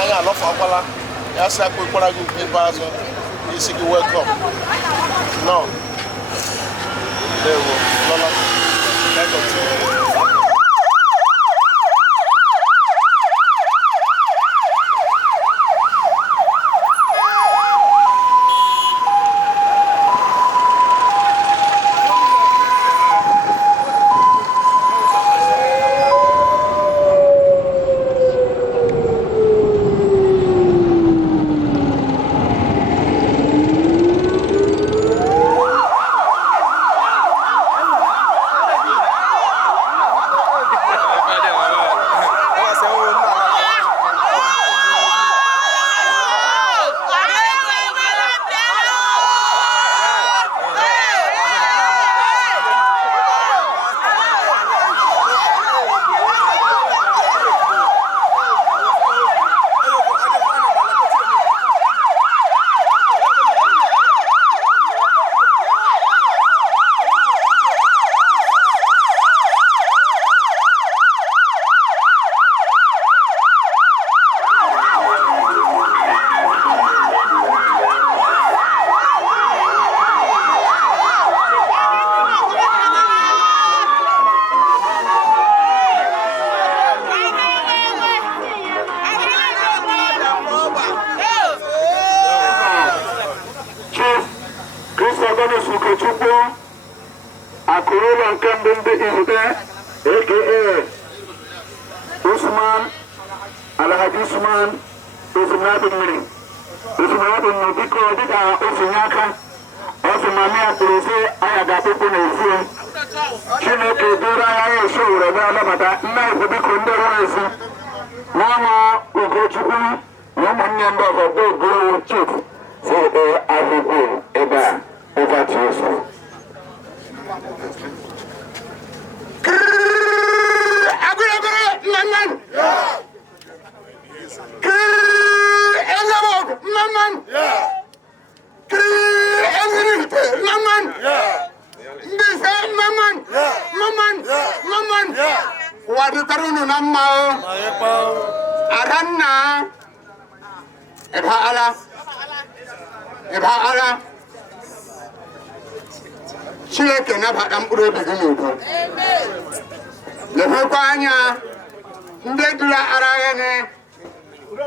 anya alọfa akwala ya si akpụ ịkwara gị ebe azụ isi gị welcome no ndewo lọla Ugochukwu akụrụla nke mbụ ndị izute aka Usman Alhaji Usman Nwambu biko dịka osinye aka ọsụmami akpụrụsị anya ga-akpụkpụ n'ezie Chineke duru anya esi were na-anabata nna ikwu biko ndị nwere ezi n'ọnwa Ugochukwu na ụmụnne ndị ọzọ bụ chief si ahụgwu ebe a over to you, sir. Chineke nabata mkpụrụ obi gị n'udo. Lebekwa anya ndị duru ara gị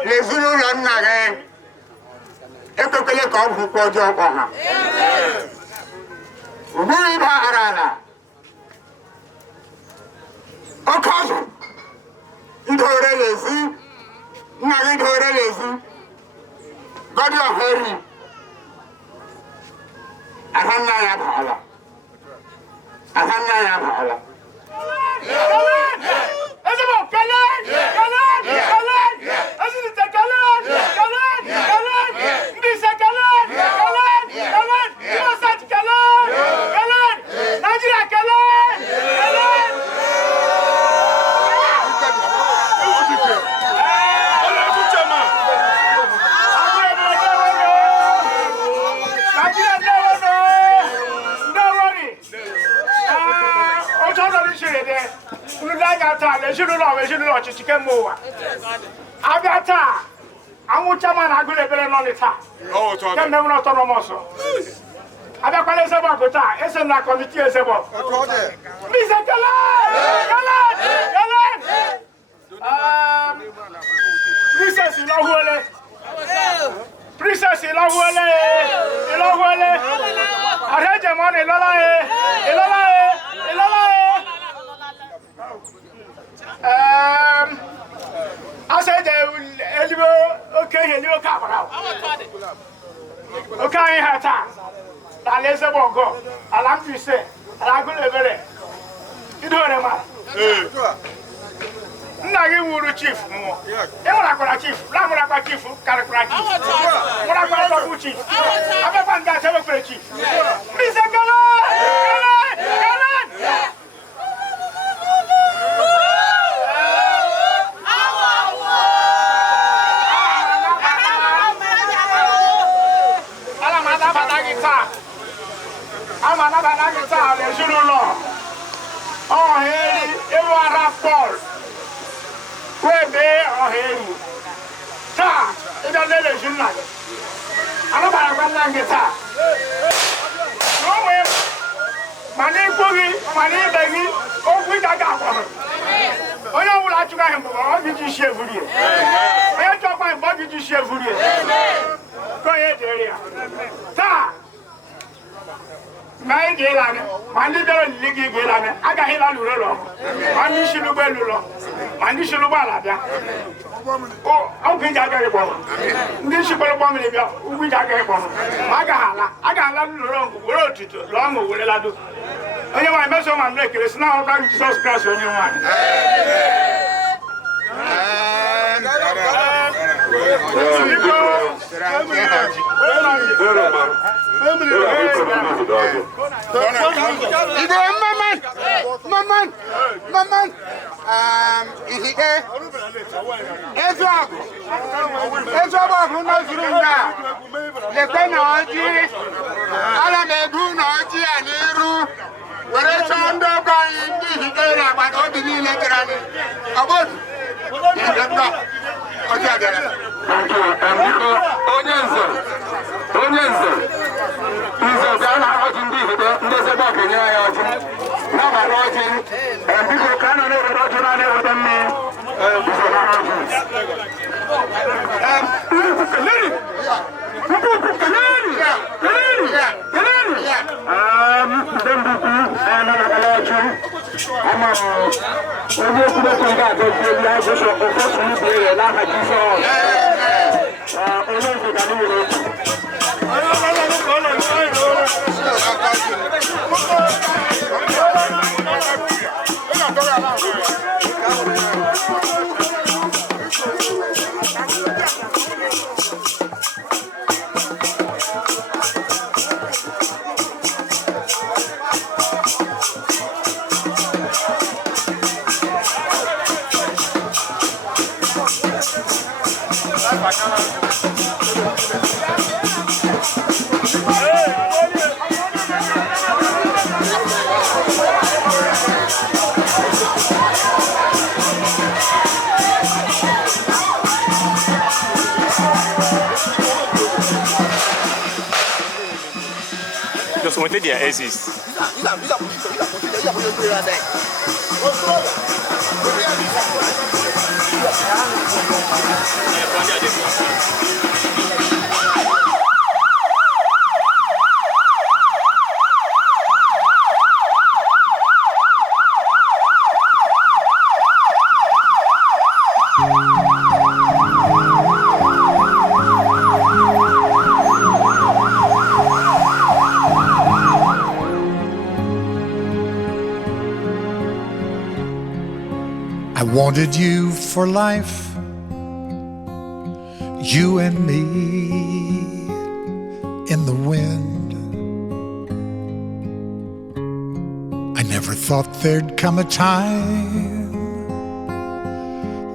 n'ezinụlọ nna gị ekwekwele ka ọ bụ ọjọọ kpọ ha. Ugburu ịba ara ala oke ọzọ idore lezi nna gị dore lezi gọdị ọheri ahanna ya baala taa ịga na-eleji nna gị anụbara gwa nna gị taa n'onwe ma n'ikwu gị ma n'ibe gị okwu ịga ga akwara onye ọbụla achụga anyị mgbe ọ gị ji isi evurie onye chọkwa mgbe ọ gị ji isi evurie ka onye dịrị ya taa ma anyị ga-ele anya ma ndị bịara olili gị ga-ele anya agaghị ịla lụrụ ụlọ ma ndị isi n'ụgbọelu ụlọ ma ndị isi n'ụgbọala bịa ọgwụ iji agaghị kpọrọ ndị isi kpọrọ ụgbọ mmiri bịa ụgwọ iji agaghị kpọrọ ma agaghị ala lụrụ ọgwụ were otuto lụọ ọṅụ were lado onye nwaanyị meso ma m na-ekele si na ọkwa Jizọs Kraịst onye nwaanyị Maman, ihike, ezuagu na zuru nga, lekwe na ọjị, ala na-edu na ọjị a n'iru, were chọọ ndị ọgọ anyị ndị ihike na agbata obi niile gara anyị. Ọbụdụ, ịdekwa, ọjị agara. Onye nze, bịa na ọjị ndị ihike, ndị ezebe ọkenye anyị ọjị. Nabara ọjị, biko ka a nọ na-ewere ọjị na-eweta mmiri, biko na ọjị. Los montes de Aziz. I wanted you for life, you and me in the wind. I never thought there'd come a time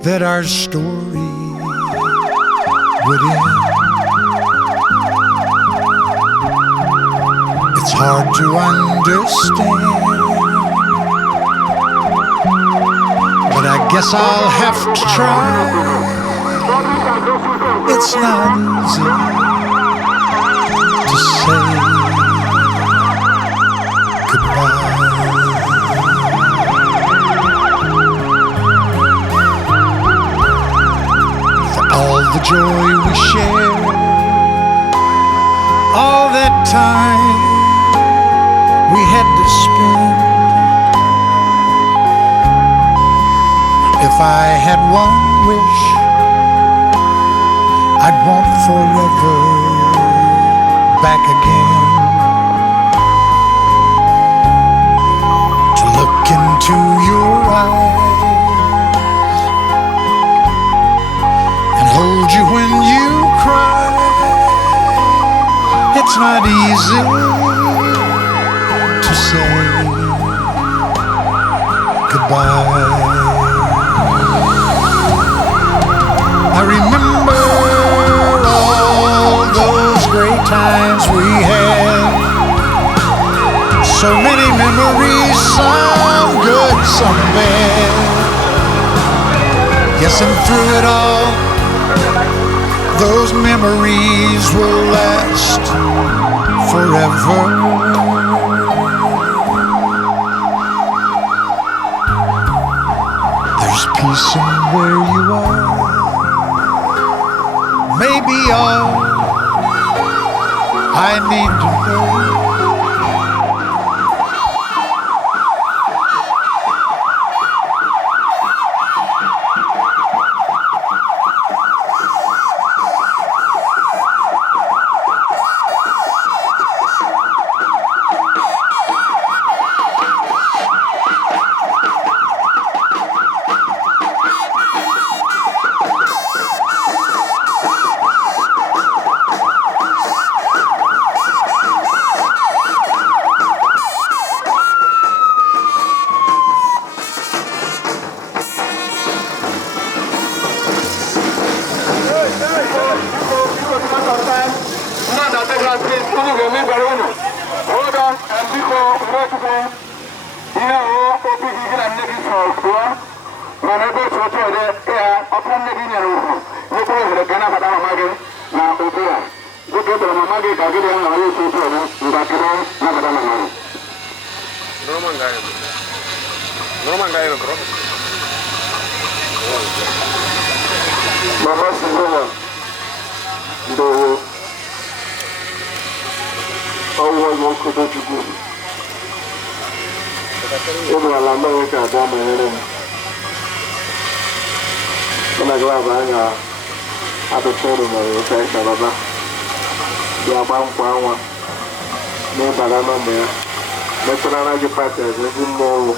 that our story would end. It's hard to understand, but I guess I'll have to try. It's not easy to say goodbye. For all the joy we shared, all that time we had to spend. If I had one wish, I'd want forever back again, to look into your eyes and hold you when you cry. It's not easy to say goodbye. I remember all those great times we had. So many memories, some good, some bad. Yes, and through it all, those memories will last forever. There's peace in where you are. Maybe all I need to know. Mama Sussan Nwambu Ugochukwu ịbụ ala Amerịka abịa menyere m na glabụ anya atụcha ụrụ mere ofe ịka baba bịa gba nkwa anwa n'ịbara nọmba ya metụrara gị pati ezi mmụọ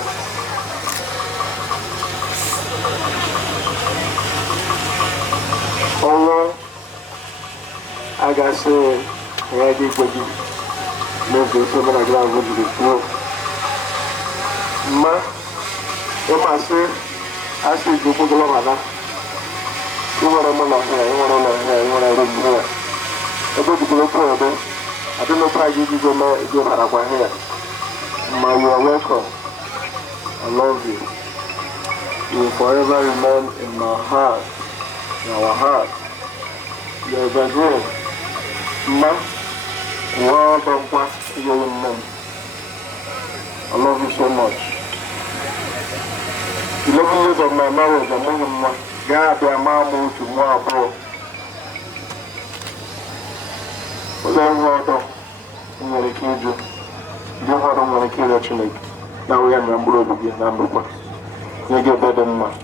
ọnwụ agasị ya gị igweji n'oge isi na glabụ jiri kwuo mma ịmasị asị igwe glọbana ịnwere mụ na ha ịnwere ụlọ ha ịnwere rum ha ebe ojikoro oke ọdụ adịnụkwa gị iji mee ego barakwa ha ma you are welcome. I love you. You will forever remain in my heart, in our heart. You are the dream. Ma, I love you so much. 11 years of my marriage, I'm moving my God, their mom moved to Nwambu. But then what I'm going to kill you. You know what I'm going to kill you. Now we are number of again, number one. You get better than mine.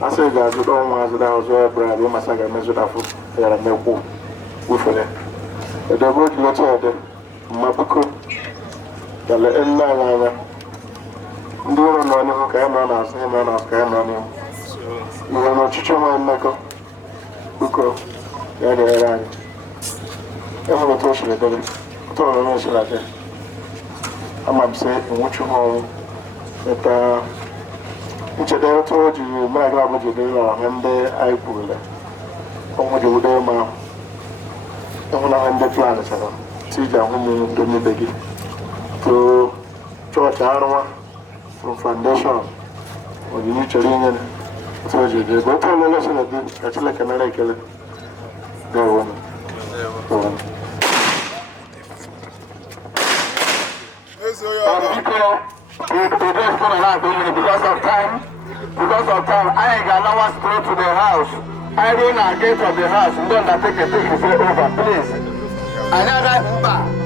I say, guys, you don't want to have a brand, you must have a measure of food. They are a milk with it. The devil, you are there. Mabuko. The Ella. Ndị ụlọ nọ n'ihu ka ya nọ n'azụ ya nọ n'azụ ka ya nọ n'ihu. Ihe n'ọchịchị nwa mmekọ biko ya dịrịrị anyị. Ịhụrụ otu o siri dịrị, otu ọrụ o siri adị. Ama m sị enwuchi ha ọnwụ meta ncheta otu o jiri mmiri agara bụ jide ụlọ ahụ ndị anyị kwurule. Ọnwụ ji wude ma ịhụnahụ ndị plan chọrọ tiji ahụ m ndị nibe gị. Too chọọchị arụwa from foundation or you need to ring in so you do go to the lesson of the actually can I kill it go on because of time I ain't got no one to go to the house I run a gate of the house and don't take a thing say over please another bar.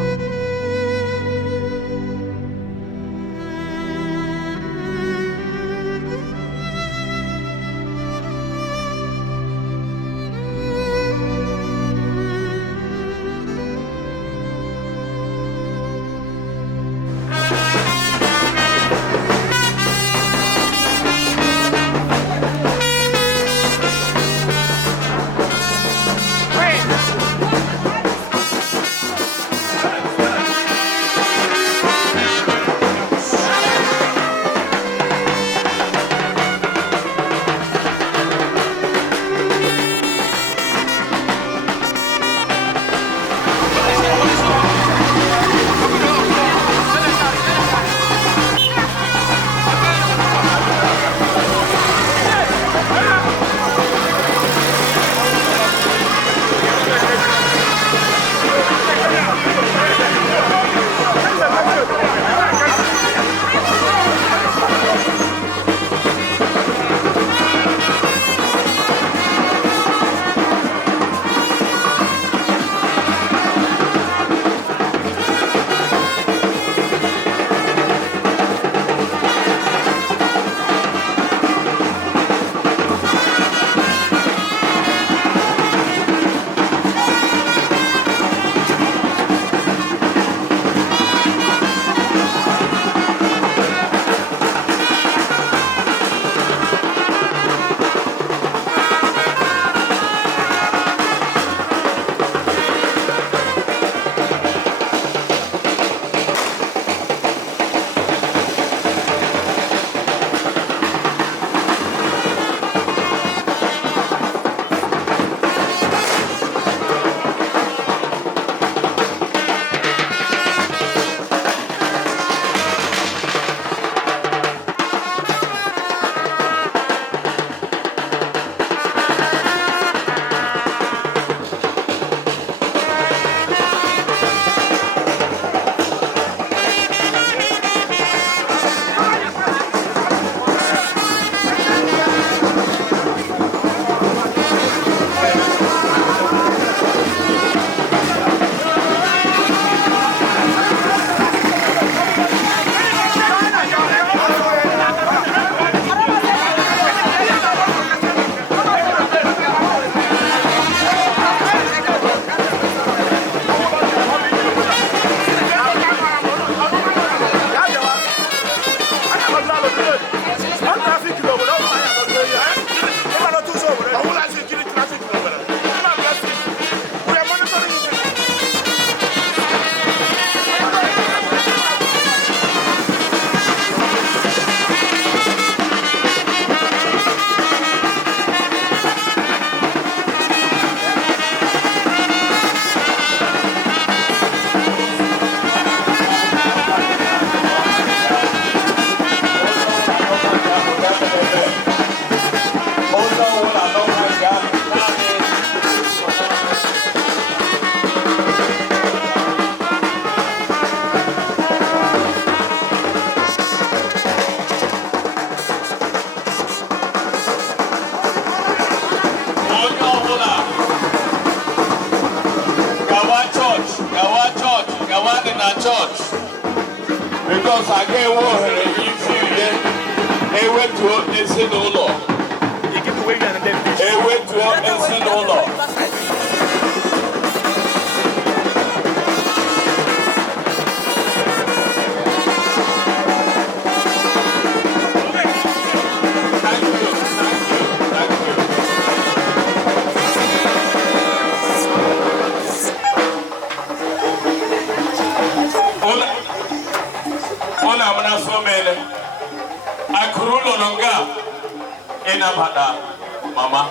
church. Because again, we're if you went to Ezinne. Went to Ezinne. Akurulo nonga ena bada mama.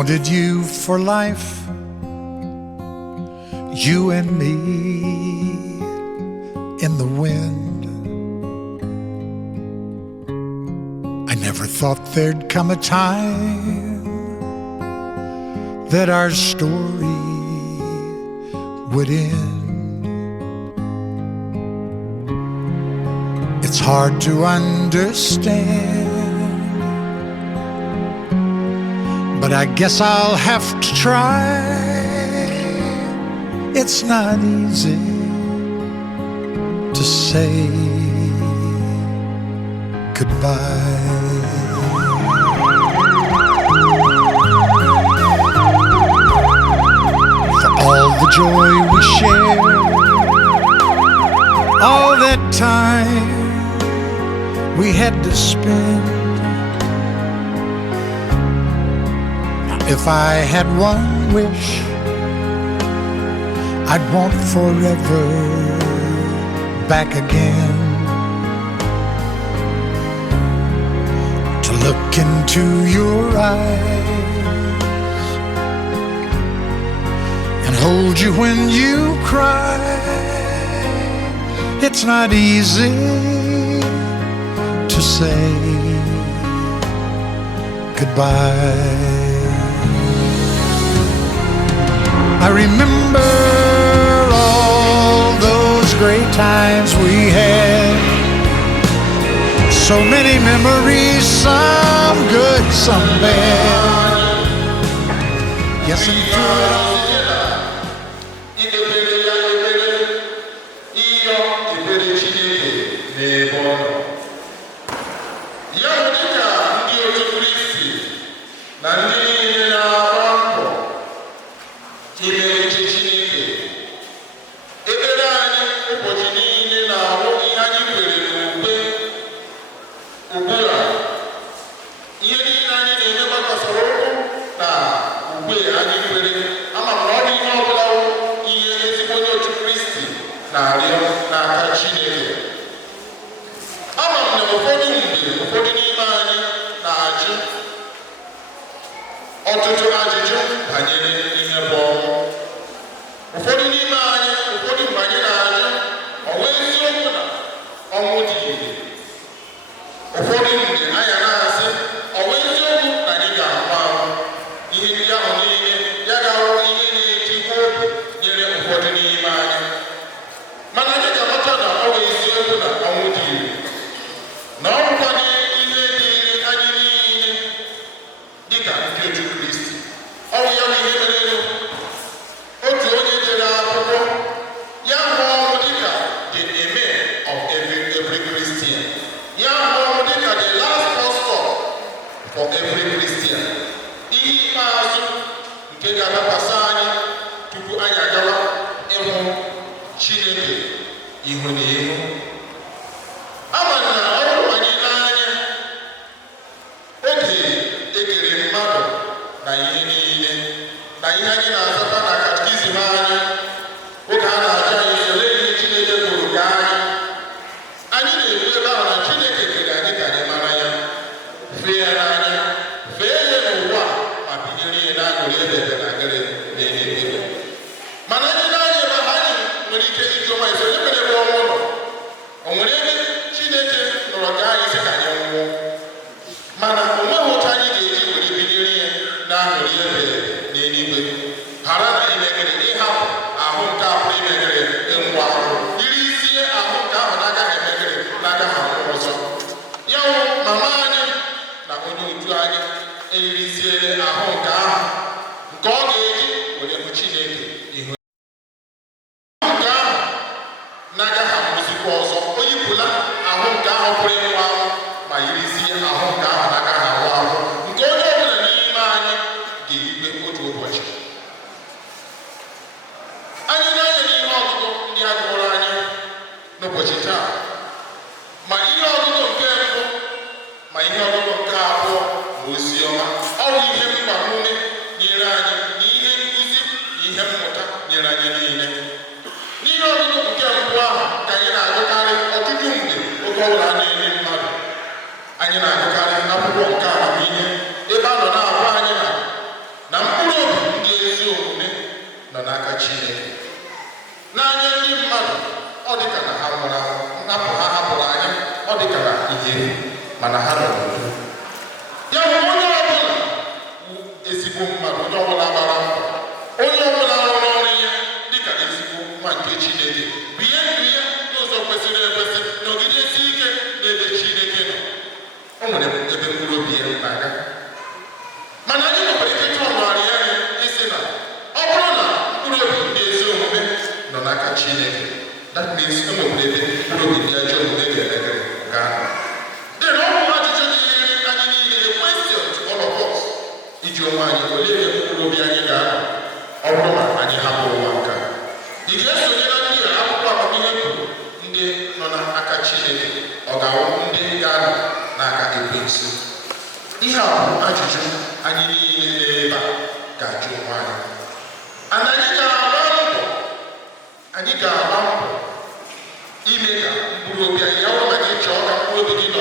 wanted you for life, you and me in the wind. I never thought there'd come a time that our story would end. It's hard to understand, but I guess I'll have to try. It's not easy to say goodbye. For all the joy we shared, all that time we had to spend. If I had one wish, I'd want forever back again. To look into your eyes and hold you when you cry. It's not easy to say goodbye. I remember all those great times we had. So many memories, some good, some bad. Yes, and through it all. Anyị na-agụkarị n'akwụkwọ nke amamihe ebe a nọ na-agwa anyị na dị ka na ihe mana ha nọ n'udo. Ya bụ onye ọbụla ezigbo mmadụ, onye ọbụla gbara mbọ, onye ọbụla rụrụ ọrụ ya dịka ezigbo nwa nke Chineke binye ndụ ya n'ụzọ kwesịrị ekwesị, nọgidesi ike n'ebe Chineke nọ. O nwere ebe mkpụrụ obi ya na-aga, mana anyị nwekwara ike ịchọ ọnụarị ya isi na ọ bụrụ na mkpụrụ obi ndị ezi omume nọ n'aka Chineke, that means o nwekwara ebe mkpụrụ obi ndị ajọ omume ga-elegara gaa. Then ọ bụ ajụjụ dịrị anyị niile, a question to all of us, iji onwe anyị olee ebe mkpụrụ obi anyị ga-anọ ọ bụrụ na anyị hapụ ụwa nke a. Ị ga-esonye na ndị akwụkwọ amamihe kwuru ndị nọ n'aka Chineke, ọ ga-awụ ndị ga-anọ n'aka ekwensu? Ihe a bụ ajụjụ anyị niile n'ebe a ga-ajụ onwe anyị. And anyị ga-agba mbọ ime ka mkpụrụ obi anyị, ya bụrụ na gị chọọ ka mkpụrụ obi gị nọ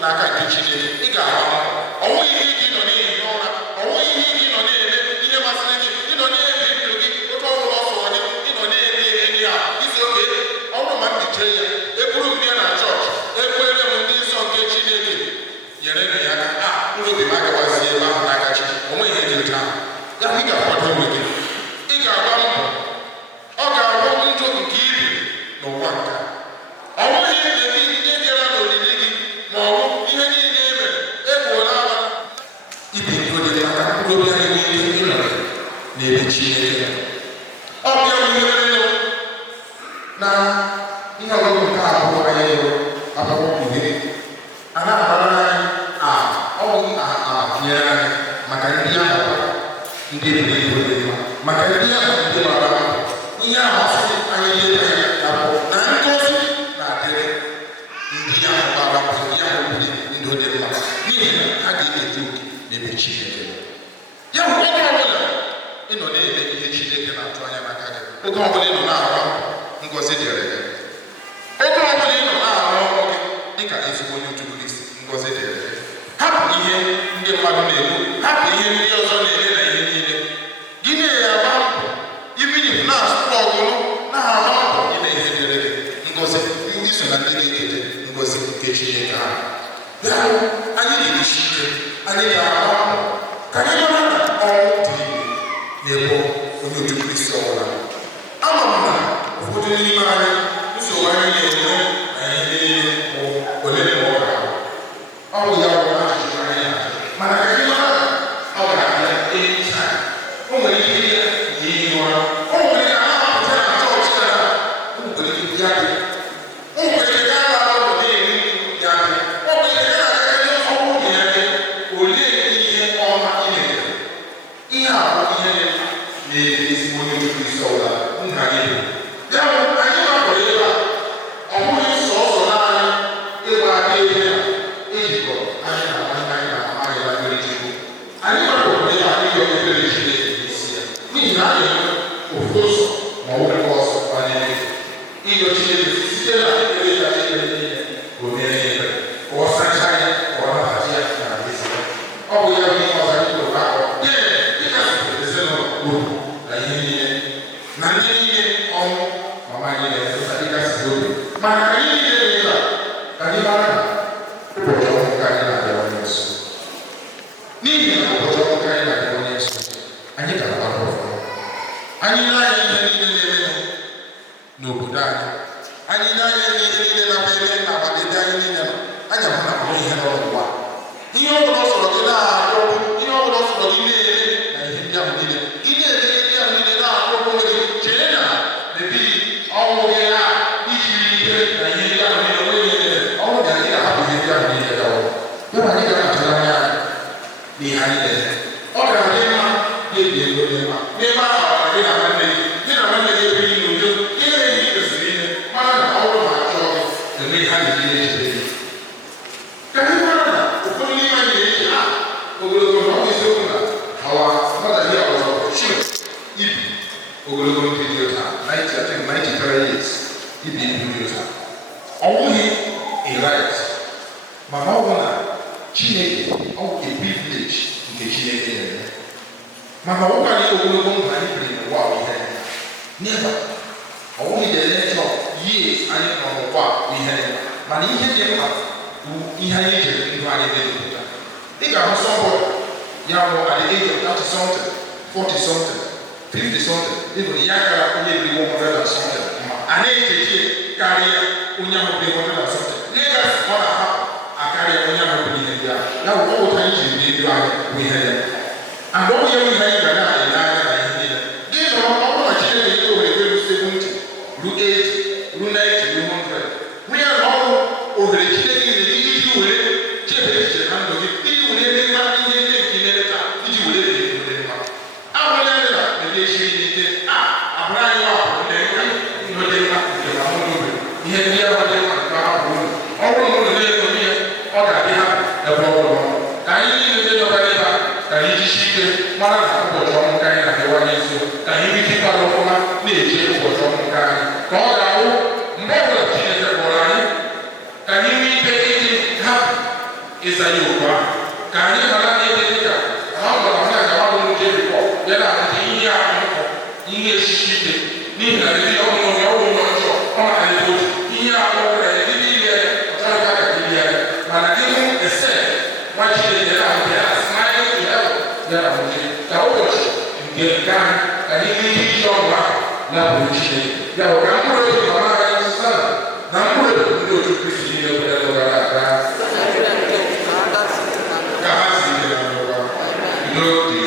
n'aka nke Chineke, ị ga-agba mbọ. Ọ nweghị ihe gị nọ n'ihi n'ụra, ọ nweghị ihe gị nọ na-eme ihe masịrị gị, ị nọ na-ebi ndụ gị otu ọbụla ọ sọrọ gị, ị nọ na-eme enyi ha isi oke ọ bụrụ ma mbiche ya eburu m ya na chọọchị, ekwere m ndị nsọ nke Chineke nyere m ya aka, mkpụrụ obi m agawazi ebe ahụ n'aka Chineke. O nweghị ihe dị otu ahụ. Ya bụ ị ga-akwado onwe gị, ị ga-agba mbọ. Ọ ga-abụ ndụ nke ibi n'ụwa nke ọ bụghị ebi ndị bịara n'olili gị ma ọ bụ ihe niile e mere egbuola agba. Ibi ndụ dị maka mkpụrụ obi anyị niile ịnọrọ n'ebe Chineke. Ọ bịa ihe mere na ihe ọgụgụ nke abụọ anyị lụrụ akwụkwọ Mkpughe, a na-agbara anyị ọ bụghị nyere anyị maka ndị ahụ ndị buru ibu dị mma, maka ndị ahụ ndị gbara mbọ. Ihe amasị anyị lebe ya bụ na ngozi na-adịrị ndị ahụ gbara mbọ, ndị ahụ biri ndụ dị mma, n'ihi na ha ga-eketa oke n'ebe Chineke. Ya bụ oge ọbụla ị nọ na-eme ihe Chineke na-atụ anya n'aka gị, oge ọbụla ị nọ na-agba ngozi dịrị gị, oge ọbụla ị nọ na-arụ ọrụ gị dịka ezigbo onye otu Kristi, ngozi dịrị gị. Hapụ ihe ndị mmadụ na-ekwu, hapụ ihe ndị ọzọ na-eme na ihe niile. Gị na-agba mbọ ibiri na-asụkwa ọgụrụ na-agba mbọ ime ihe dịrị gị, ngozi iso na ndị na-ekete ngozi nke Chineke ahụ. Ya bụ anyị ga-esi ike, anyị ga-agba mbọ ka anyị mara na ọnwụ dị n'ebe onye otu Kristi ọbụla. Ama m na ụfọdụ n'ime anyị nsogbu anyị na-enwe na ihe niile bụ ole na ọ ga-abụ. Ọ bụ ya bụ ajụjụ anyị na-ajụ, mana ka anyị mara na ọ ga-abịa echa. O nwere ike ya ihe ụra, o nwere ike na-apụta na chọọchị ya, o nwere ike ya dị, o nwere ike ya na-ara ọrụ na-eri ya dị, o nwere ike ya na-aga ndị ọrụ ya dị. Olee ihe ọma ị na-eme? Ihe a bụ ihe na-eme ezigbo onye otu Kristi ọbụla nha gị. Ya bụ anyị gbapụrụ ebe a, ọ bụghị sọsọ naanị ịgba aka ihe a ejikọ anyị na nwanne anyị na-amaghị na mmiri Chukwu. Anyị gbapụrụ ebe a ịyọ ebere Chineke n'isi ya, n'ihi na a na-enwe ofu ụzọ ma ọ bụ ọzọ banyere ịyọ Chineke site na ekpere ya Chineke niile bụ mere ebere ka ọ sachaa ya, ka ọ nabata ya na ezi ya. Ọ bụ ya bụ ihe ọzọ anyị kwuru akọ ịkasị ezinụlọ uru na ihe niile na ndị niile ọnwụ mama anyị na-efusa ịkasị obi. Mana ka anyị niile na-ebe a, ka anyị mara na ụbọchị ọnwụ ka anyị na-abịawanye nso. N'ihi na ụbọchị ọnwụ ka anyị na-abịawanye nso, anyị ga-agbara ọfụma. Anyị na-anya ihe niile na-eme n'obodo anyị, anyị na-anya ihe niile nakwa eme na agbataobi anyị niile nọ, anyị ahụ na ọrụ ihe n'ụwa. Ihe ọbụla ọ sọrọ gị na-arụ, ihe ọbụla ọ sọrọ gị na-eme na ihe ndị ahụ niile, gị na-eme ndị ahụ niile na-arụ onwe gị, chee na mebi ọnwụ gị na ijiri ihe na ihe ndị ahụ niile onye niile ọnwụ ga anyị na-ahapụ ihe ndị ahụ niile gawa. Ya bụ anyị ga-akpachara anya n'ihe anyị na-eme. Ọ ga-adị mma na-ebi ego dị mma n'ebe ahụ gị na nwanne gị ebiri n'udo, ihe na-ehi kwesịrị ihe mara na ọ bụrụ ma achọọ gị eme ihe a na-eji na-echebe gị. Ka anyị mara na ụfọdụ n'ime anyị na-eche ogologo na ọ bụ eziokwu na awa mmadụ ihe ọzọ ibi ogologo ndị dị ụta 93 years ibi ndị dị ụta. Ọ bụghị a right, mana ọ bụ na Chineke ọ bụ a privilege nke Chineke na-eme. Mana ọ bụghị ogologo ndụ anyị biri n'ụwa bụ ihe n'ebe ọ bụghị the length of years anyị nọ n'ụwa bụ ihe, mana ihe dị mkpa bụ ihe anyị jere ndụ anyị na-epụta. Ị ga-ahụ sọmbọ ya bụ at the age of 30 something, 40 something, 50 something, ịbụ ya kara onye dị 100 something ma a na-echechi karịa onye ahụ dị 100 something. Legas ọ na-ahapụ akarịa onye ahụ bụ ihe ndị ahụ. Ya bụ ọgwụ anyị jiri dị ndụ anyị bụ ihe ya. Mgbe ọ bụ ya ihe anyị ga na-ele anya na ihe niile. Gị nọrọ ọ bụrụ na Chineke ihe owere elu 70 ruo 80 ruo 90 ruo 100. Hụ ya na ọrụ ohere Chineke nyere iji were chebe echiche na ndụ gị, iji were emekwa ihe ndị nke na-eme taa, iji were dị ndụ dị mma. Ahụla ndị na ebe echiri n'ike abụrụ anyị ọhụrụ ndị ndụ dị mma nke na mmadụ obi ihe ndị ahụ dị mma nke ahụ ụlọ. Ọ bụrụ na ụlọ na-ego ihe ọ ga-adị ha ebe ọ bụla. Ka anyị niile ndị nọbara ebe a ka anyị jisie ike mara na ụbọchị ọmụ nke anyị na-abịawanye nso, ka anyị nwee ike ịkpara ọfụma na-eche ụbọchị ọmụ nke anyị, ka ọ ga-ahụ mgbe ọ bụla Chineke kpọrọ anyị ka anyị nwee ike ịdị hapụ ịza ya okwu ahụ, ka anyị ghara na-ede dịka ha gwara m na gawa ụmụ Jerikọ bịa na-adịte ihe ahụ nkọ ihe esisi ike n'ihi na ndị ọmụmụ ya ọrụ ụlọ ọjọọ ọ na-adị otu ihe ahụ ọbụla ya dịbe ile ya ọchọrọ ka ka ile ya mana ịhụ ese nwa Chineke na-ahụ ya asịmanya otu ya ya na nwoke ka ụbọchị nke nke anyị ka anyị nwee ike iji ọnụ ahụ na-abụrụ Chineke ya bụ ka mkpụrụ obi ọ na-agaghị Sussan na mkpụrụ obi ndị otu Kristi niile kwere gara aga ka ha si ike na ndụwa n'oge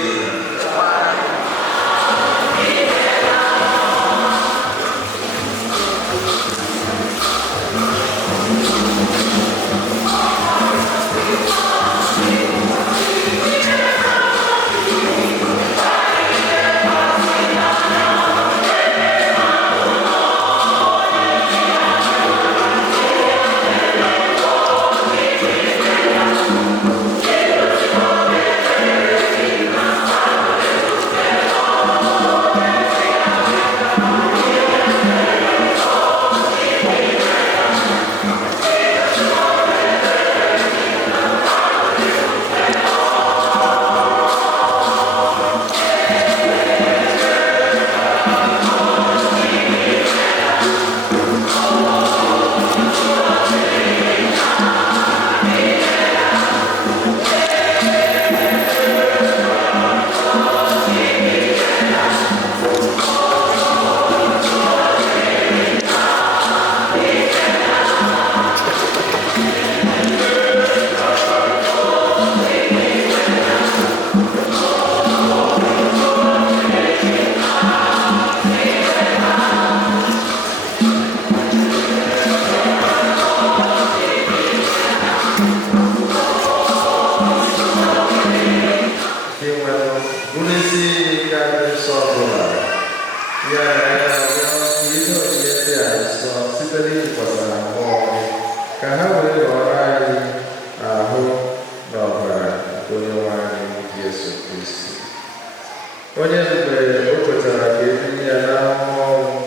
onye mgbe o kwetara ka etinye ya n'ahụhụ ọnwụ,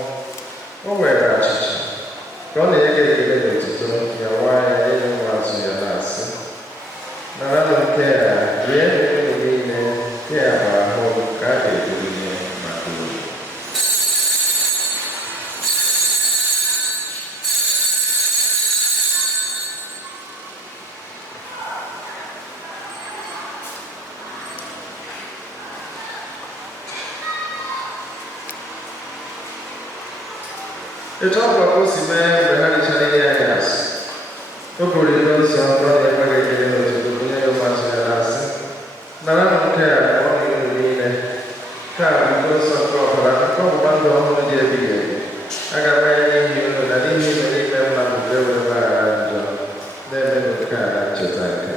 o nwere achịcha ka ọ na-enye ekele n'otuto ya nwanyị enye ụmụazụ ya na-asị, naranụ nke a rie unu niile, nke a bụ ahụ ka a ga-ebunye maka unu. Etu ọ bụla o si mee mgbe ha richara ihe anyị asị, o buru iko nsọ ọ na-ekweghị ekele n'otuto bunye ya ụmụazụ ya na-asị, naranụ nke a ka ọ na-unu niile, nke a bụ iko nsọ nke ọbara nke ọgbụgba ndụ ọhụrụ dị ebighị ebi, a ga-amanye n'ihi unu na n'ihi ime n'ime mmadụ nke were mgbaghara njọ, na-emenụ nke a na ncheta nke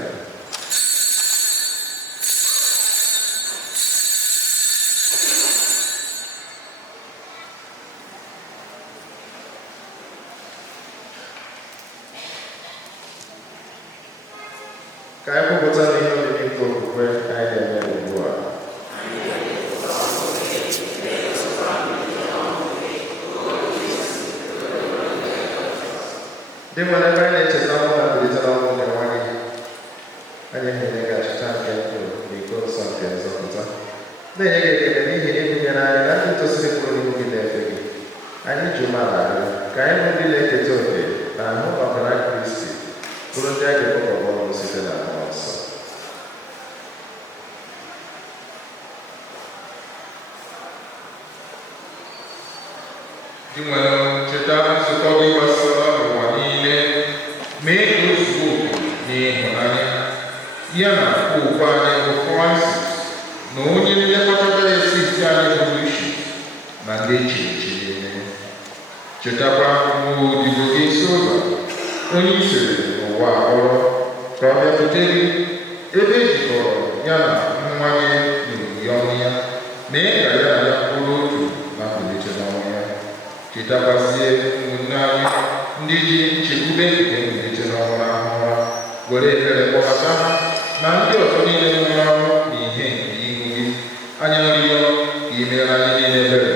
ka anyị kwupụta n'ihe omimi nke okwukwe anyị na-eme ugbu a. Dị nwere ebe anyị na-echeta ọnwụ na mbilite n'ọnwụ nke nwa gị, anyị na-enye gị achịcha nke ndụ na iko nsọ nke nzọpụta, na-enye gị ekele n'ihi na ịgụnyere anyị na ndị tosiri mkpụrụ n'ihu gị na-efe gị. Anyị ji umeala arịọ ka anyị bụ ndị na-eketa oke na ahụ ọbara Kristi, ka bụrụ ndị a ga-ekpọkọba ọnụ site na mmụọ nsọ. Gị nwere cheta nzukọ gị gbasara ụwa niile, mee ka o zuo oke n'ịhụnanya ya na okwu anyị bụ Kraịst na onye nlekọta dayọsis anyị bụ Ishi na ndị echichi niile. Chetakwa nwa odibo gị Sola, onye isiri n'ụwa ọrụ ka ọ bịakwute gị ebe ejikọrọ ya na nwa gị n'oyiyi ọnwụ ya, mee ka ya na ya bụrụ otu na mbilite n'ọnwụ ya. Chetakwazie ụmụnne anyị ndị ji nchekwube nke mbilite n'ọnwụ n'ahụhụ ha, were ekpere kpọbata ha na ndị ọzọ niile nwụrụ anwụ n'ihe nke ihu gị. Anya nrịọ ka i meere anyị niile ebere,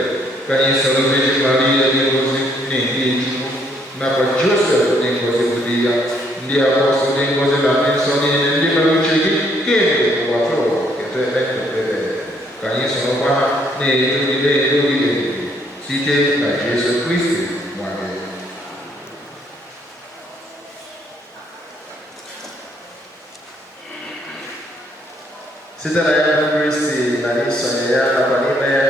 ka anyị soro Virgin Maria dị ngozi na-enye Chukwu, nakwa Josef dị ngozi bụ di ya, ndị apọstọl dị ngozi na ndị nsọ niile ndị mere uche gị kemgbe ụwa tụrụ keta ekpere, ka anyị sorokwa ha na-edogide site na Jesu Kristi nwa gị. Site na ya bụ Kristi na isonye ya nakwa n'ime ya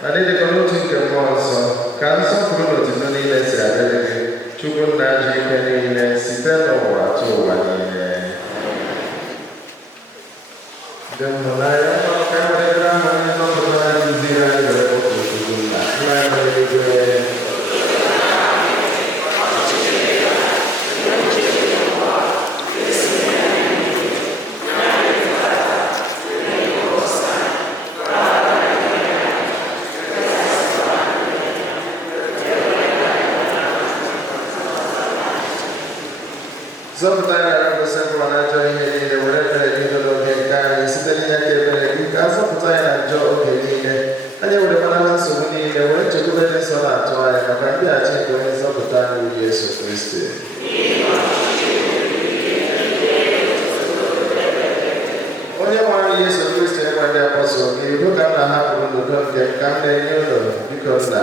na n'ịdịkọ n'otu nke mmụọ nsọ, ka nsọpụrụ na otuto niile si adịrị gị, Chukwu nna ji ike niile site n'ụwa tụ ụwa niile. Ndị hụnanya mmanụ ka nwere ahụ onye nzọpụta anyị kụziri anyị were otu Chukwu nna nna anyị nwere eluigwe. Zọpụta ya na ngosi mma na njọ ihe niile, were mere gị n'oge nke anyị site n'inye aka ebere gị, ka a zọpụta ya na njọ oge niile. Anyị were manala nsogbu niile, were nchekwube ndị nsọ na-atụ anya maka mbịaghachi nke onye nzọpụta anyị bụ Yesu Kristi. Onye nwe anyị Yesu Kristi ekwe ndị apọstọl gị, udo ka m na-ahapụrụ n'udo nke m ka m na-enye ụlọ, biko nna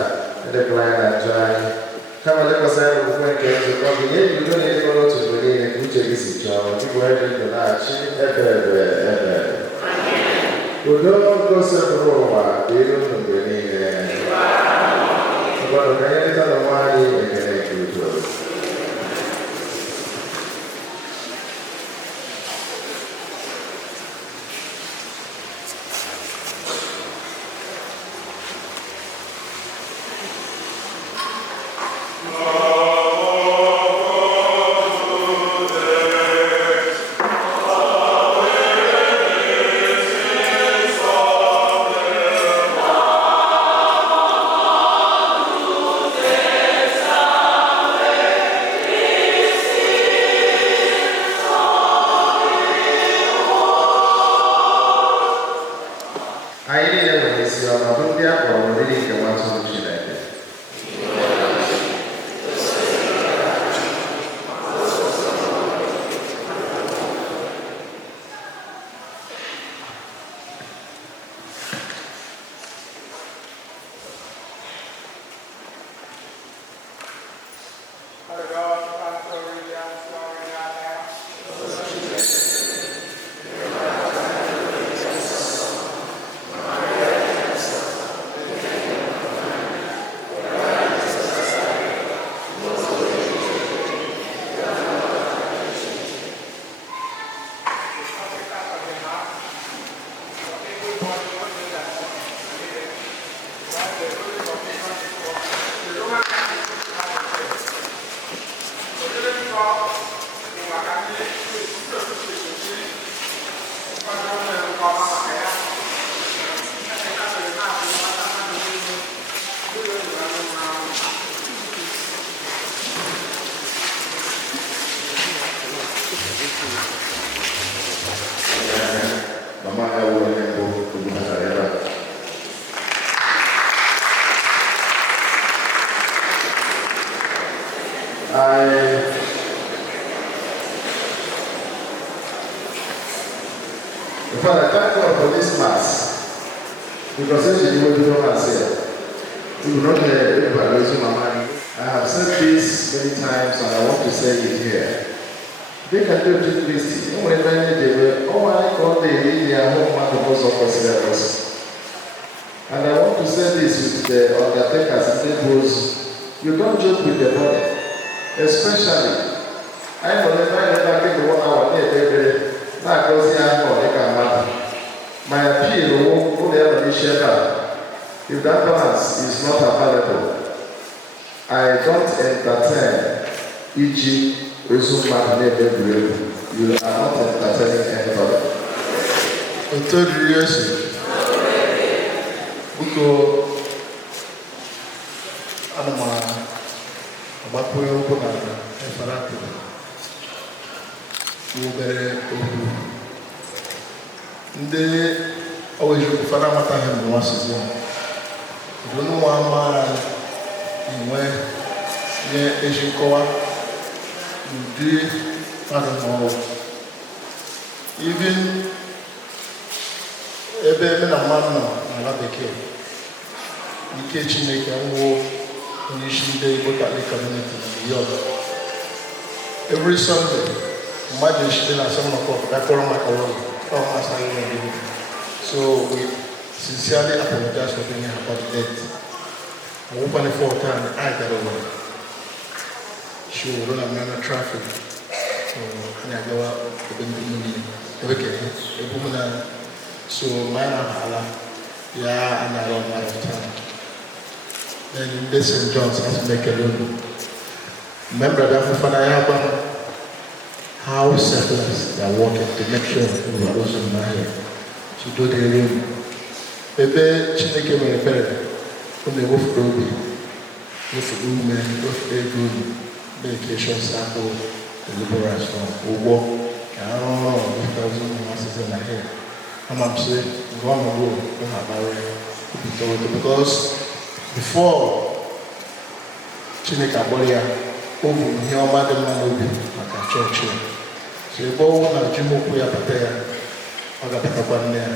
edepụla anyị na njọ anyị, kama lekwasị anya n'okwukwe nke nzukọ gị, nye udo na-edịkọ n'otu mgbe niile ka uche gị si chọọ, dịka onye dị ndụ na-achị ebe ebe. Udo gosipụrụ ụwa dịrị unu mgbe niile. Ngwanụ ka anyị leta n'onwe anyị ekele nke udo. Anyị niile nwere isi ọnọdụ ndị a kpọrọ oriri nke nwa atụrụ Chineke. Father, thank God for this Mass, because as you will do Mass here, you will not hear everybody raising my mind. I have said this many times and I want to say it here. dịka ndị otu Kristi enwere ebe anyị jebe ọnwa anyị ka ọ na-eri ili ahụ mmadụ n'ụzọ kwesịrị ekwesị. And I want to say this with the undertakers and neighbors. You don't joke with the body, especially I know that I never get the 1 hour there, not because I am not like a mother. My appeal will only ever be shared. If that balance is not available, I don't entertain e.g. resume my name. You are not entertaining anybody. I told you yesterday. Buko anama abapoyo kuna efaratu ubere obu nde owejo kufana mata hemu wasizo donu ama inwe ye ejikowa ndi adamo even ebe me na mmanụ n'ala bekee ike Chineke nwụọ onye isi ndị Igbo Catholic community na New York. Every Sunday mmadụ eshite na 7 o'clock gakọrọ maka ọrụ asaghị n'obodo. So we sincerely apologize for being here about that. Ọwụkwana for time anyị gara over show run amana traffic so anyị agawa ebe ndị mmiri ebe kere ebe mụ na so mine hala yeah and I run out of time. Then in this St. John's has to make a loan. Remember that how selfless they are working to make sure we are also in my head. So do the room. Ebe Chineke mere ebere ọ na-ewefu obi wefu ume wefu ego medication sample deliverance from ụgwọ ka arụ ọrụ wefụtazi ụmụasịsị na here. I'm saying, go on the road, don't have a because before Chineke Abolia, over here, Madam Manobi, like a church here. So, if all one of Jimoku Yapataya, I got a one there,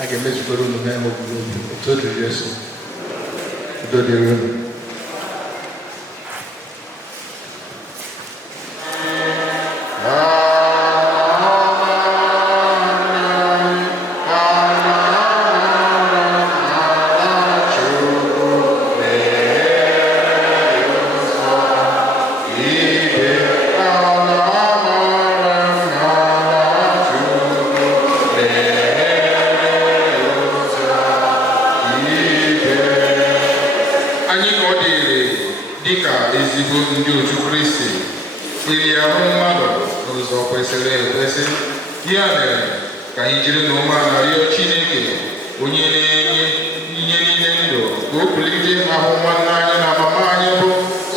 I can make you go to the name of the road, to the yes, to the room.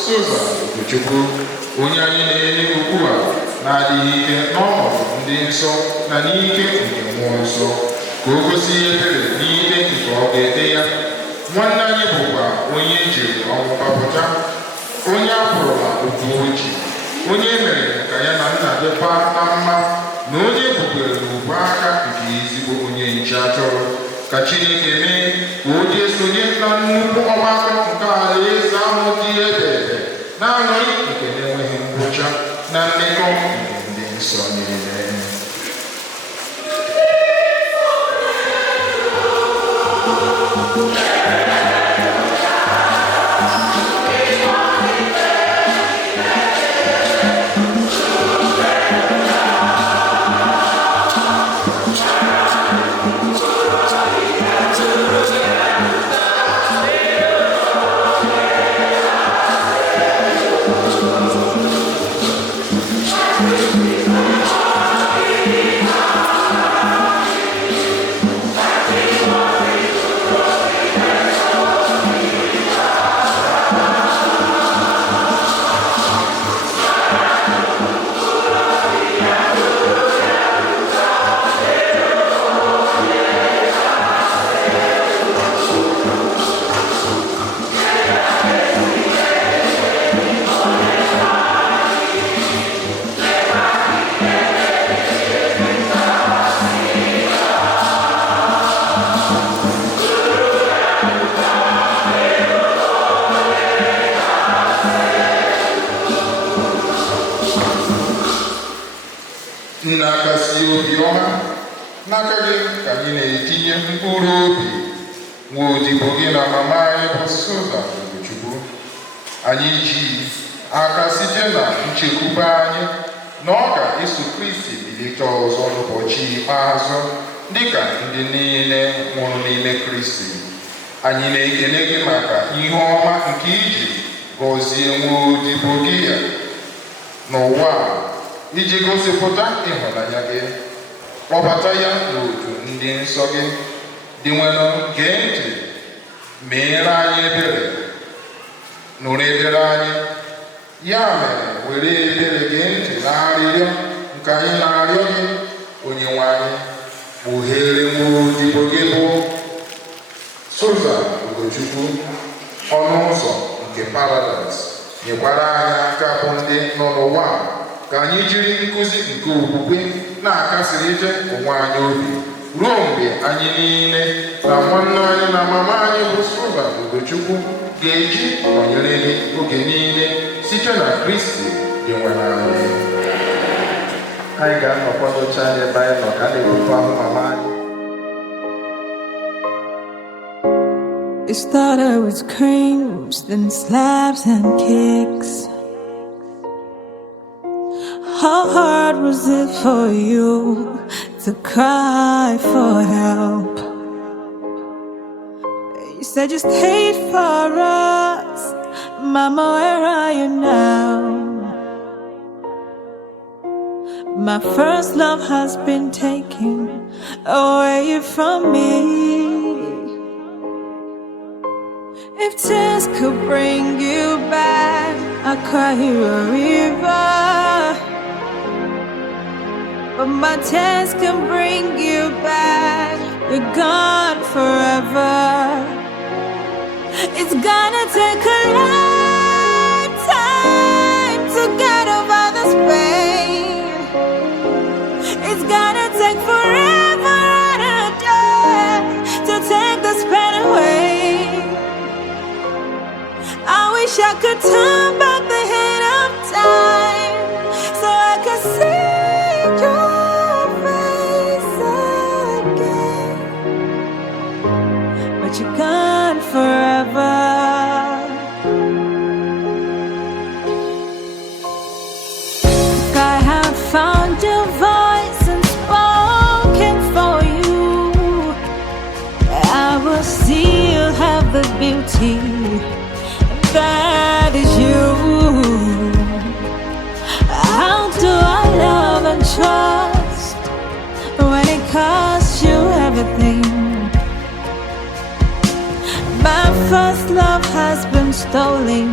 Sussan Nwambu onye anyị na-enye okwu a na-adịghị ike n'ọnọdụ ndị nsọ na n'ike nke mmụọ nsọ ka o gosi ihe ebere n'ike nke ọ ga-ede ya. Nwanne anyị bụkwa onye ejiri ọnwụ gbapụta, onye a pụrụ na okwu oji, onye mere ka ya na nna gị paa na mma, na onye bubere n'ubu aka nke ezigbo onye nche atụrụ. Ka Chineke mee ka o jee sonye na nnukwu ọgbakọ nke alaeze ahụ dị ebere na-aṅụrị nke na-enweghị ngwụcha na mmekọ nke ndị nsọ niile. n'aka si obi ọma n'aka gị ka anyị na-etinye mkpụrụ obi nwa odibo gị na mama anyị bụ Sussan Ugochukwu. Anyị ji aka site na nchekwube anyị na ọ ga-eso Kristi bilite ọzọ n'ụbọchị ikpeazụ dịka ndị niile nwụrụ n'ime Kristi. Anyị na-ekele gị maka ihe ọma nke iji gọzie nwa odibo gị ya n'ụwa iji gosipụta ịhụnanya gị. Kpọbata ya n'otu ndị nsọ gị dị nwere gee ntị, meere anyị ebere, nụrụ ebere anyị. Ya mere were ebere gee ntị n'arịrịọ nke anyị na-arịọ gị, Onyenwe anyị. Kpughere nwa odibo gị bụ Sussan Ugochukwu ọnụ ụzọ nke Paradaịs. Nyekwara anyị aka bụ ndị nọ n'ụwa ka anyị jiri nkụzi nke okwukwe na-akasịrị ije onwe anyị obi ruo mgbe anyị niile na nwanne anyị na mama anyị bụ Sussan Ugochukwu ga-eji nọnyere gị oge niile site na Kristi dị nwere anyị. Anyị ga-anọkwa n'oche anyị ebe anyị nọ ka a na-ebupụ ahụ mama anyị. It started with screams, then slaps and kicks. How hard was it for you to cry for help? You said you stayed for us. Mama, where are you now? My first love has been taken away from me. If tears could bring you back, I'd cry you a river. But my tears can bring you back. You're gone forever. It's gonna take a lifetime to get over this pain. It's gonna take forever and a day to take this pain away. I wish I could turn back the hand of time so I could see your face again. But you're gone forever. If I have found your voice and spoken for you, I will still have the beauty that is you. How do I love and trust when it costs you everything? My first love has been stolen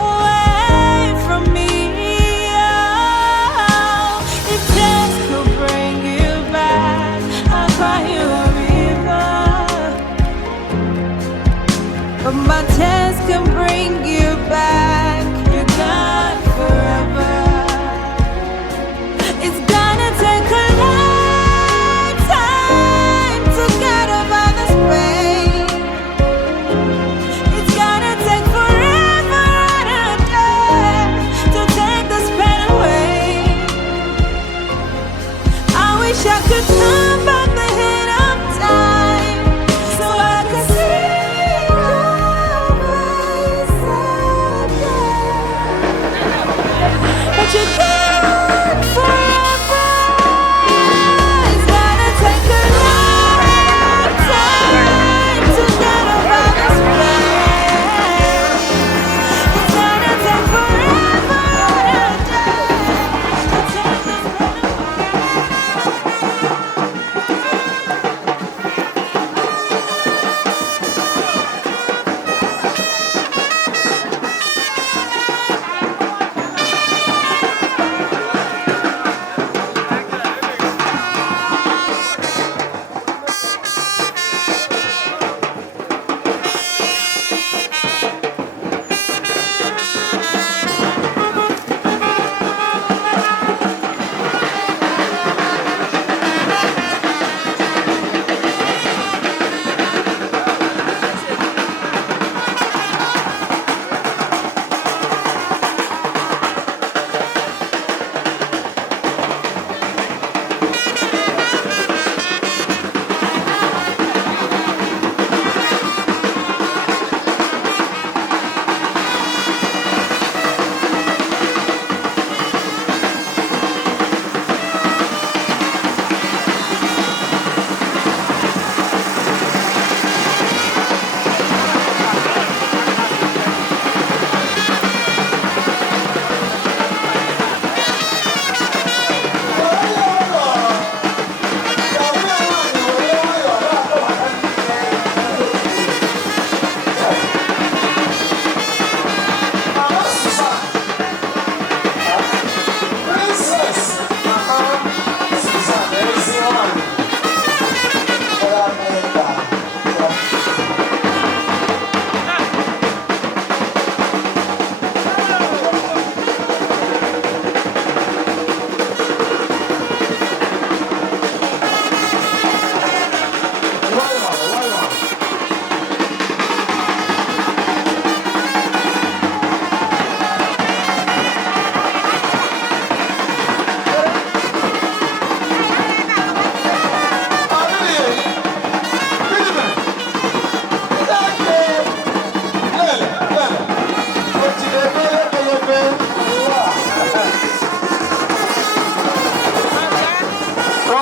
away from me. Oh, if tears could bring you back, I'll cry you a river. But my tears can bring you back. You're gone forever. It's gonna take a lifetime to get over this pain. It's gonna take forever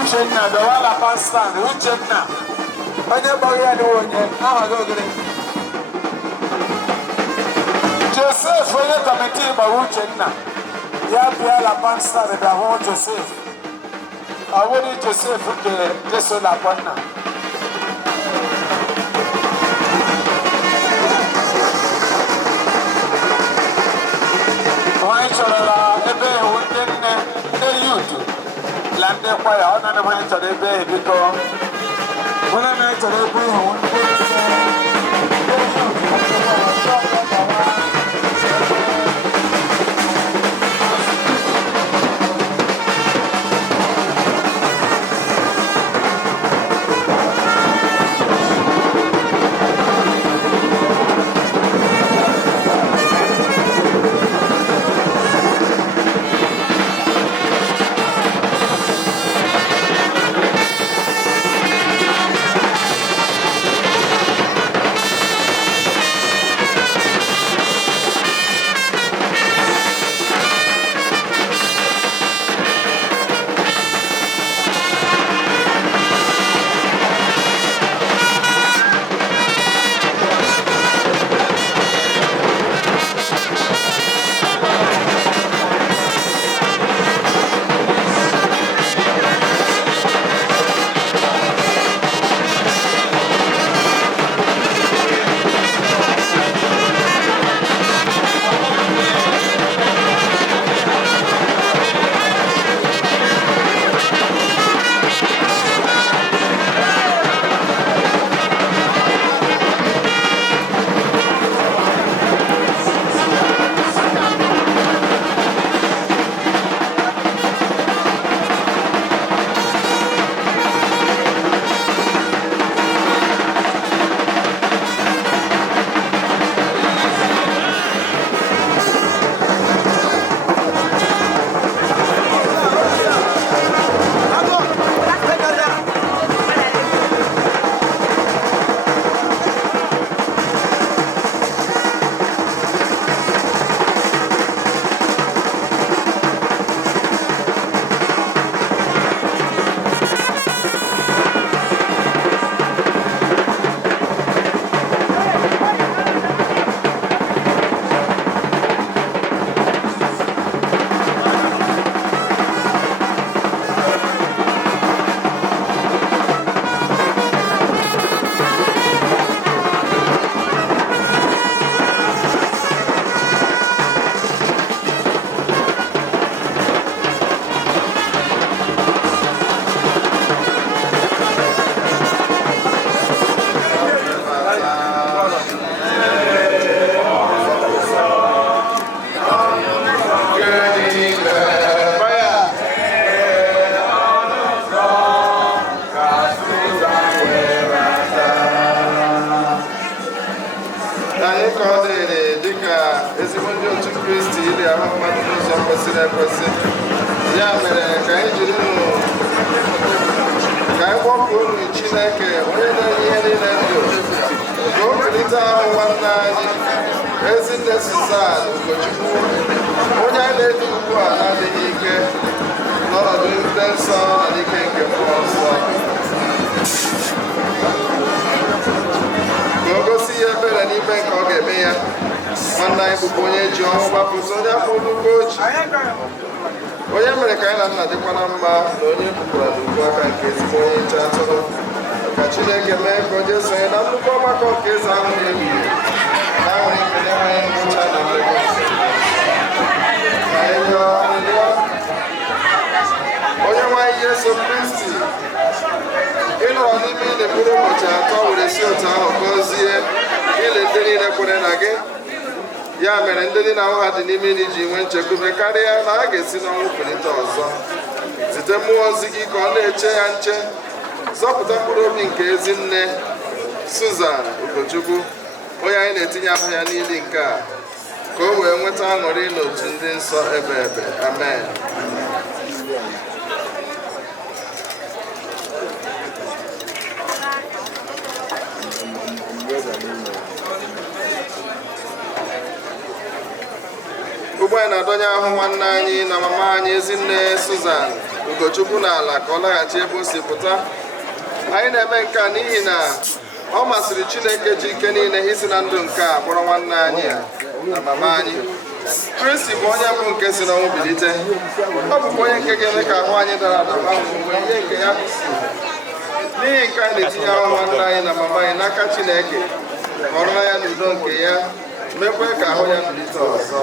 Uchenna Bewala Pastor Uchenna onye gbara ya n'onye aha gị ogere Joseph onye kọmitii gbara Uchenna ya bịala Pastor bịa hụ Joseph ọ bụrụ Joseph nke Jesu na Bonna anyị chọrọ ebe ihu ndị nne ndị yutu la ndị kwa ya ọ na-eme anyị chọrọ ebe ebiko onye na-echọrọ ebe ihu ndị nne ndị Ezinne Sussan Ugochukwu onye a na-eji ugbu a na-adịghị ike n'ọnọdụ ndị nsọ na n'ike nke mmụọ nsọ ka o gosi ihe ebere n'ime nke ọ ga-eme ya nwanne anyị bụkwa onye ji ọnwụ gbapụta onye afọ ugwu oji onye mere ka anyị na nna dịkwa na mma na onye bụkwara n'ugwu aka nke ezigbo onye nche atụrụ ka Chineke mee ka o jee sonye na nnukwu ọgbakọ nke eze ahụ na-ebighị onye nwanyị Yesu Kristi ịnọrọ n'ime ile mkpụrụ ụbọchị atọ were si otu ahụ gọzie ile ndị niile kwere na gị ya mere ndị dị na ahụ ha dị n'ime ili ji nwee nchekwube karịa na a ga-esi n'ọnwụ kulite ọzọ site mmụọ ozi gị ka ọ na-eche ya nche zọpụta mkpụrụ obi nke Ezinne Sussan Ugochukwu onye anyị na-etinye ahụ ya n'ili nke a ka o wee nweta aṅụrị n'otu ndị nsọ ebe ebe amen. ugbu anyị na-adọnye ahụ nwanne anyị na mama anyị Ezinne Sussan Ugochukwu n'ala ka ọ laghachi ebe o si pụta. Anyị na-eme nke a n'ihi na ọ masịrị Chineke ji ike niile isi na ndụ nke a kpọrọ nwanne anyị na mama anyị. Kristi bụ onye mbụ nke si n'ọnwụ bilite. Ọ bụkwa onye nke ga-eme ka ahụ anyị dara ada gbanwee mgbe ihe nke ya kwụsị. N'ihi nke anyị na-etinye ahụ nwanne anyị na mama anyị n'aka Chineke, họrọ ya n'udo nke ya, mekwe ka ahụ ya bilite ọzọ.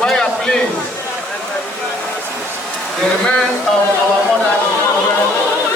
Choir, please. The remains of our mother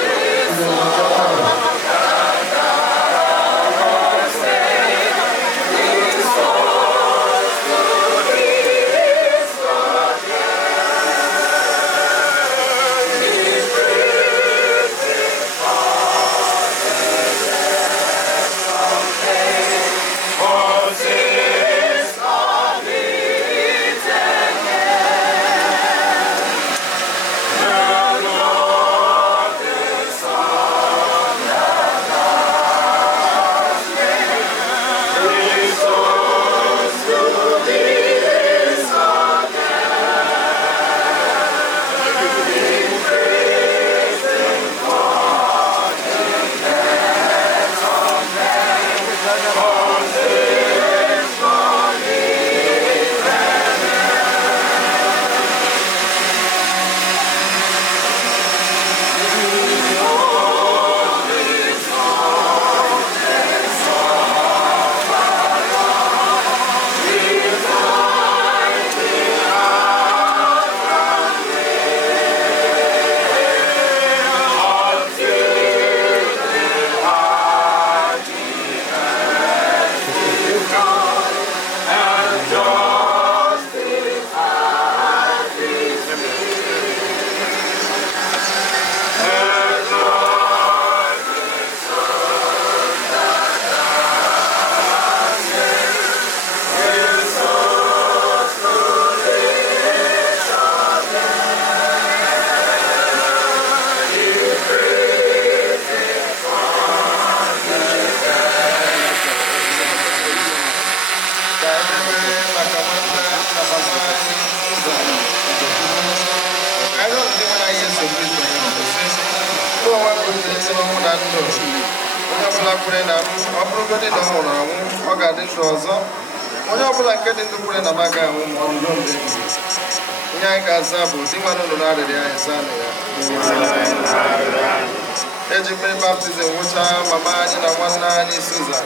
ejikpe baptizim wụcha mama anyị na nwanne anyị Sussan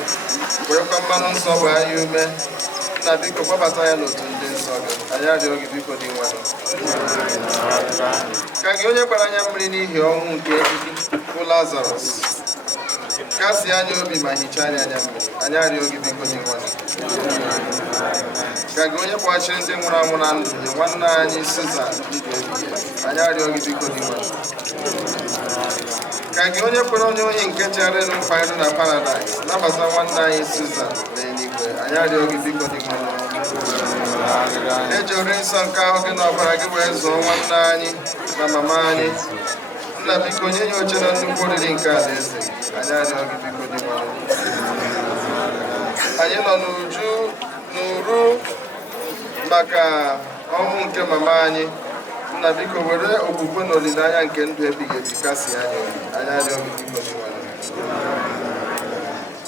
werekwa mmanụ nsọ gbaa anyị ume. Nna biko gbabata ya n'otu ndị nsọ gị, anyị arịọ gị biko dị nwere ka gị onye gbara anya mmiri n'ihi ọnwụ nke gị bụ Lazarus kasị anya obi ma hichaa anya mmiri, anyị arịọ gị biko dị nwere ka gị onye kpọghachiri ndị nwụrụ anwụ na ndụ nye nwanne anyị Sussan anyị arịọ gị biko dị nwere ka gị onye kwere onye ohi nke chere nkwa iru na Paradaịs nabata nwanne anyị Sussan n'eluigwe. anyị arịọ gị biko dị mmanụ eji ori nsọ nke ahụ gị na ọbara gị wee zụọ nwanne anyị na mama anyị nna biko nye ya oche na nnukwu oriri nke alaeze anyị arịọ gị biko dị mmanụ anyị nọ n'uju n'uru maka ọnwụ nke mama anyị nna biko were okwukwe na olileanya nke ndụ ebighị ebi kasị anyị arịọ gị biko dị mmanụ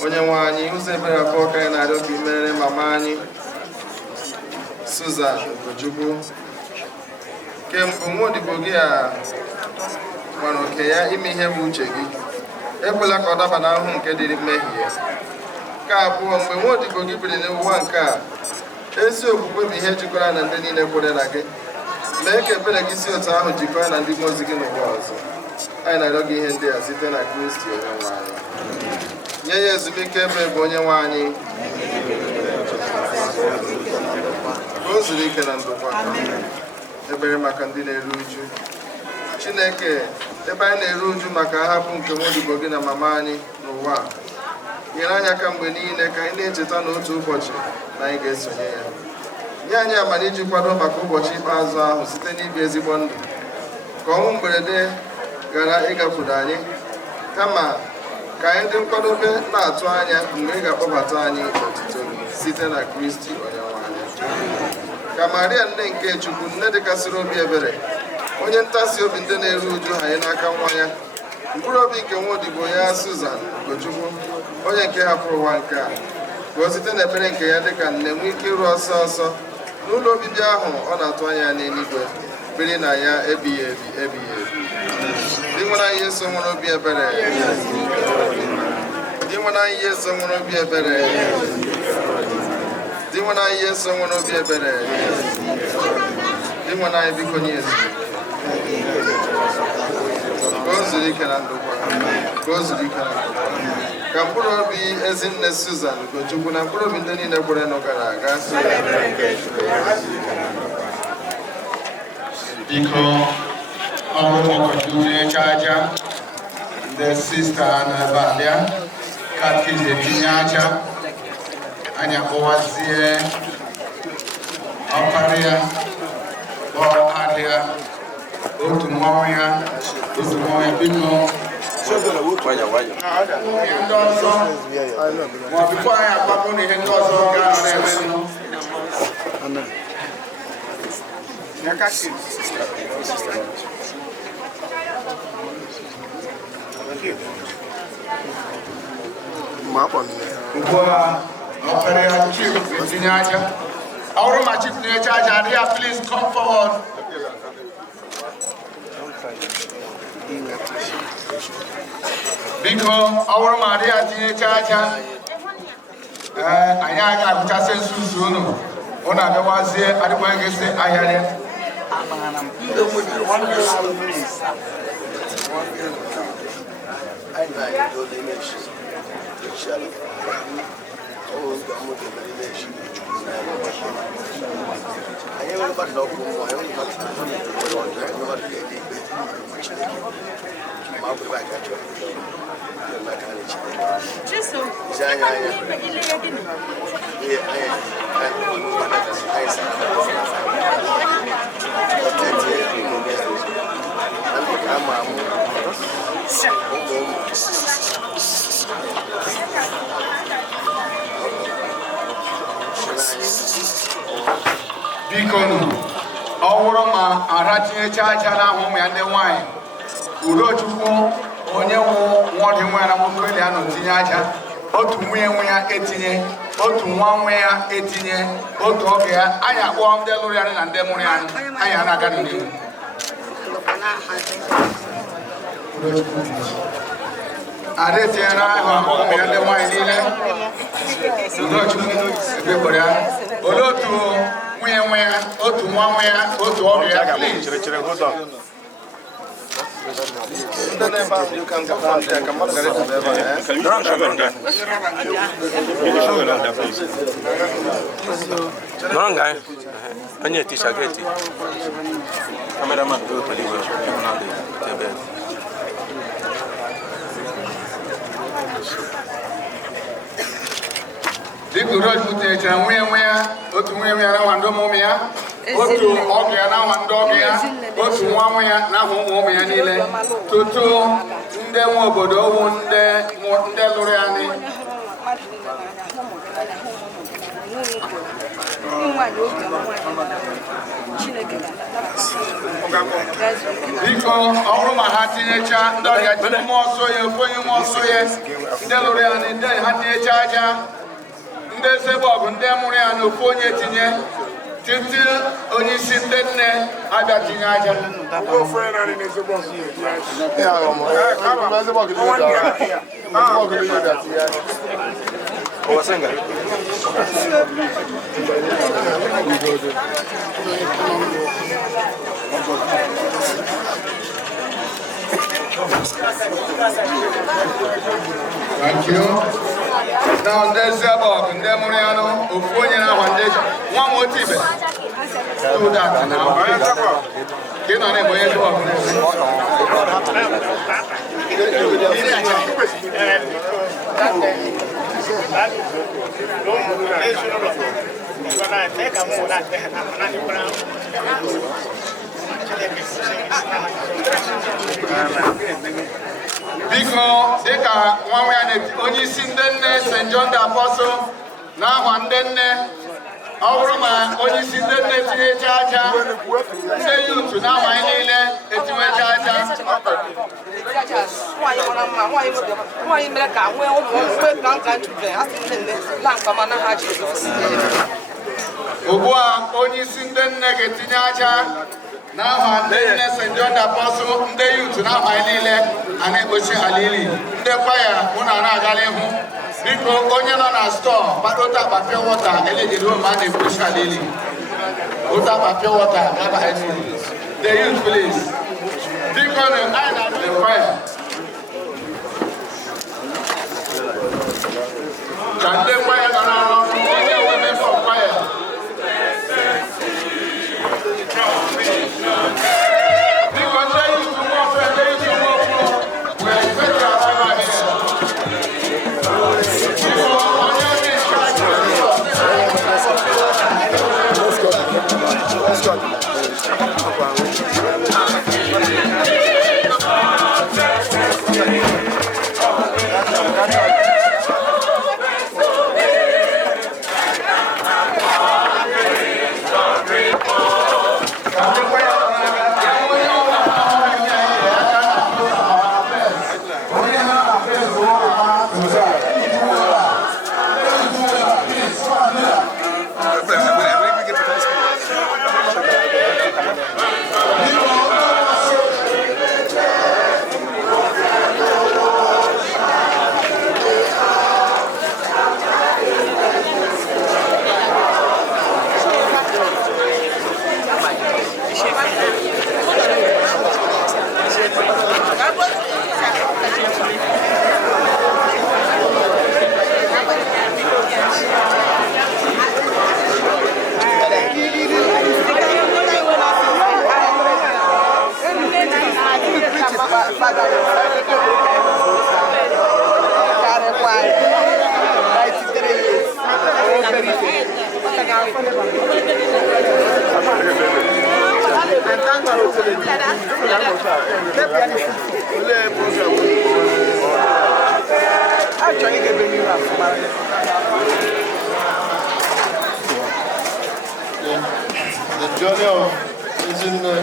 onye nwe anyị ụzọ ebere abụọ ka anyị na-arịọ ka imere mama anyị Sussan Ugochukwu kemgbe nwa odibo gị a nwere oke ya ime ihe bụ uche gị ekwela ka ọ daba n'ahụ nke dịrị mmehie nke abụọ mgbe nwa odibo gị biri n'ụwa nke a ezi okwukwe bụ ihe jikọrọ na ndị niile kwere na gị mee ka ebere gị si otu ahụ jikọọ na ndị ngozi gị n'ụwa ọzọ anyị na-arịọ gị ihe ndị a site na Kristi onye nwe anyị nye ya ezumike ebe bụ onye nwe anyị ka o zuru ike na ndokwa ebere maka ndị na-eru uju Chineke ebe anyị na-eru uju maka ahapụ nke nwaodibo gị na mama anyị n'ụwa nyere anyị aka mgbe niile ka anyị na-echeta n'otu ụbọchị na anyị ga-esonye ya nye anyị amara iji kwado maka ụbọchị ikpeazụ ahụ site n'ibi ezigbo ndụ ka ọnwụ mberede ghara ịgakwuru anyị kama ka anyị dị nkwadobe na-atụ anya mgbe ị ga-akpọbata anyị n'otuto site na Kristi onye nwe anyị ka Maria nne nke Chukwu nne dịkasịrị obi ebere onye ntasi obi ndị na-eru uju anyị n'aka nwa ya mkpụrụ obi nke nwaodibo ya Sussan Ugochukwu onye nke hapụrụ ụwa nke a ka o site n'ebere nke ya dịka nne nwee ike ịrụ ọsọ ọsọ n'ụlọ obibi ahụ ọ na-atụ anya n'eluigwe biri na ya ebighị ebi ebighị ebi dị nwere anyị Yesu nwere obi ebere dị nwere anyị Yesu nwere obi ebere dị nwere anyị Yesu nwere obi ebere dị nwere anyị biko nye Yesu ka o zuru ike na ndokwa ka o zuru ike na ndokwa ka mkpụrụ obi Ezinne Sussan Ugochukwu na mkpụrụ obi ndị niile kwere nọ gara aga biko ọrụ ụkọchukwu na-eche aja ndị sista na-ebe abịa katkizm etinye aja anyị akpọwazie ọkara ya ọadịa otu mmanwụ ya biko ndị ọzọ ma bifo anyị agbapụ na ihe ndị ọzọ ga-anọ n'ebe nọ ugbu a ọkara ya chief etinye aja ọ bụrụ ma chief na-eche aja adị ya please come forward biko ọ bụrụ ma adị ya tinyecha aja anyị aga agụchasị nsusu unu ụnụ abịawazie adịkwa ga-esi ahịarịa biko ọ bụrụ ma ara tinyecha aja n'ahụ ụmụ ya ndị nwanyị Ugochukwu onye wụ nwaọdị nwa ya na nwoke eli anọ tinye aja otu nwunye nwe ya etinye otu nwa nwe ya etinye otu oge ya anyị akpọọ ndị lụrụ ya na ndị mụrụ ya anyị a na-aga n'ihu ada etinyere ahụ ụmụ ya ndị nwanyị niile Ugochukwu ebekwara ya olee otu nwunye nwe ya otu nwa nwe ya otu ọrụ ya Biko Rod mutecha nwe ya, otu nwe ya na wando mu ya, otu oge ya na wando oge ya, otu nwa ya na ụmụ ya niile. Tutu ndị nwe obodo owu ndị lụrụ ya ni. Biko ọrụ ma ha tinyecha ndị ọrịa ji mmụọ nsọ ya, ofonye mmụọ nsọ ya, ndị lụrụ ya ni, ndị ha tinyecha aja. Ndị ezebe ọgụ ndị mụrụ ya na ofu onye tinye titi onye isi ndị nne abịa tinye aja. Thank you. Now there's about and them on of one foundation. One more tip. Do that now. Get on Biko, dịka nwa ya onye isi ndị nne St. John the Apostle n'aha ndị nne, ọ bụrụ ma onye isi ndị nne tinyecha aja, ndị yutu n'aha anyị niile etinyecha aja. Ugbu a onye isi ndị nne ga-etinye aja n'aha ndị nne St. John the Apostle, ndị yutu n'aha anyị niile a na-ekpochi alili. Ndị kwaya mụ na na-aga n'ihu. Biko onye nọ na stọọ kpata akpa pure water elejiri ụmụ a na-ekpochi alili. Ota akpa pure water gaba alili. The youth please. Biko anyị na ndị kwaya. Ka ndị kwaya nọ n'ọrụ onye nwe mmemme kwaya. The journey of Ezinne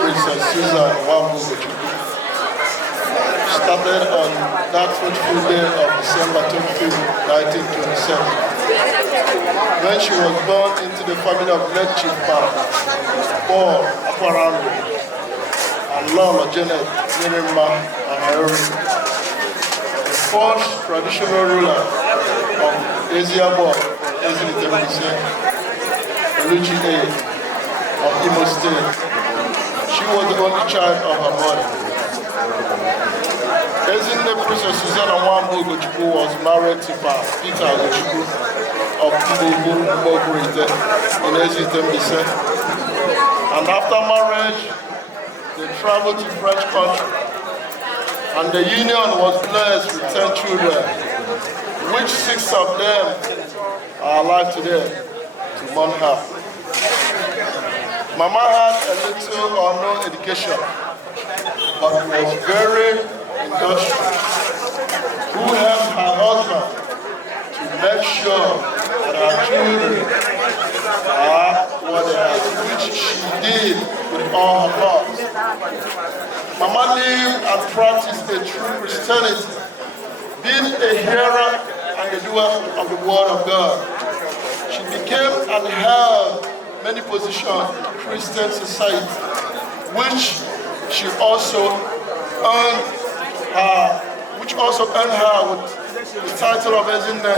Princess Sussan Nwambu Ugochukwu started on that fateful day of December 25, 1927, when she was born into the family of late Chief Paul Akwarandu and Lolo Janet Nirima Ahairu, the first traditional ruler of Eziabo Ezinne Luchi of Imo State. She was the only child of her mother. Ezinne Princess Sussan Nwambu Ugochukwu was married to Peter Ugochukwu of Ibogu in Ezinne. And after marriage, they traveled to French country. And the union was blessed with 10 children, which 6 of them are alive today to mourn her. Mama had a little or no education, but was very industrious, who helped her husband to make sure that her children are what they are, which she did with all her heart. Mama lived and practiced a true Christianity, being a hearer and a doer of the Word of God. She became and held many positions in Christian society, which also earned her with the title of Ezinne.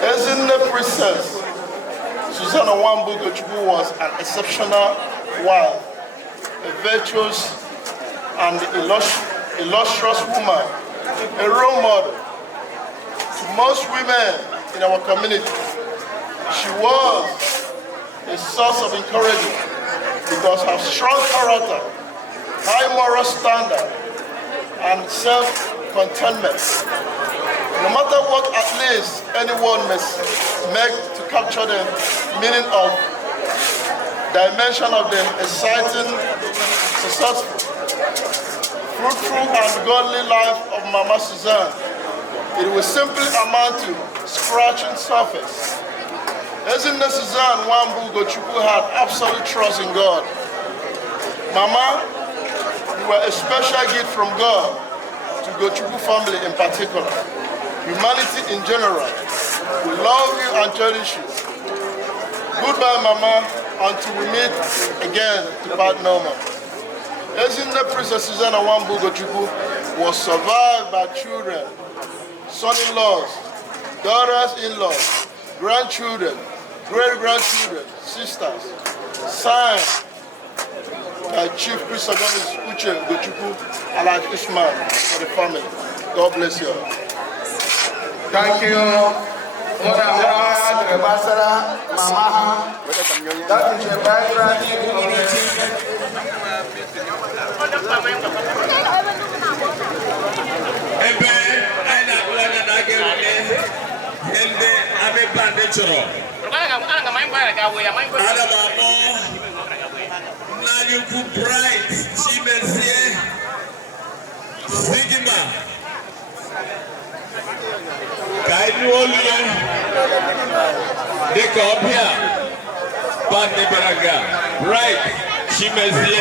Ezinne Princess Sussan Nwambu Ugochukwu was an exceptional wife, a virtuous and illustrious woman, a role model to most women in our community. She was a source of encouragement because her strong character, high moral standard, and self-contentment. No matter what at least anyone must make to capture the meaning of dimension of the exciting, successful, fruitful and godly life of Mama Sussan, it will simply amount to scratching surface. Ezinne Sussan Nwambu Ugochukwu had absolute trust in God. Mama, you were a special gift from God to Ugochukwu family in particular. Humanity in general. We love you and cherish you. Goodbye, Mama, until we meet again to part no more. Ezinne Princess Sussan Nwambu Ugochukwu was survived by children, son-in-laws, daughters-in-laws, grandchildren, great-grandchildren, sisters, signed by Chief Priest Adonis Uche Ugochukwu, Alhaji Usman, for the family. God bless you all. Thank you. Mama. That is a biography Guide you all here. They come here. But the Baraga. Right. She may see.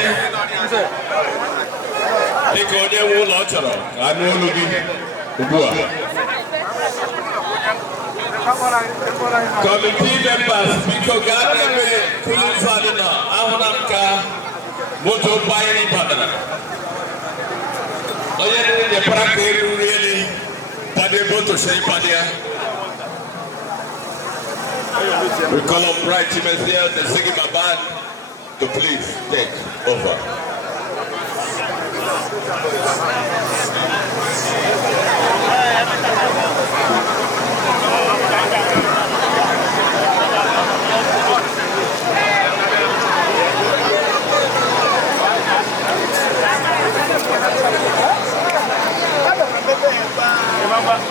They go there. Will not allow. I know looking. Committee members. Because God never couldn't find enough. I want to moto buy any partner. Oh yeah, the Baraga really. We call up Bright Timothy, the Sigma band, to please take over.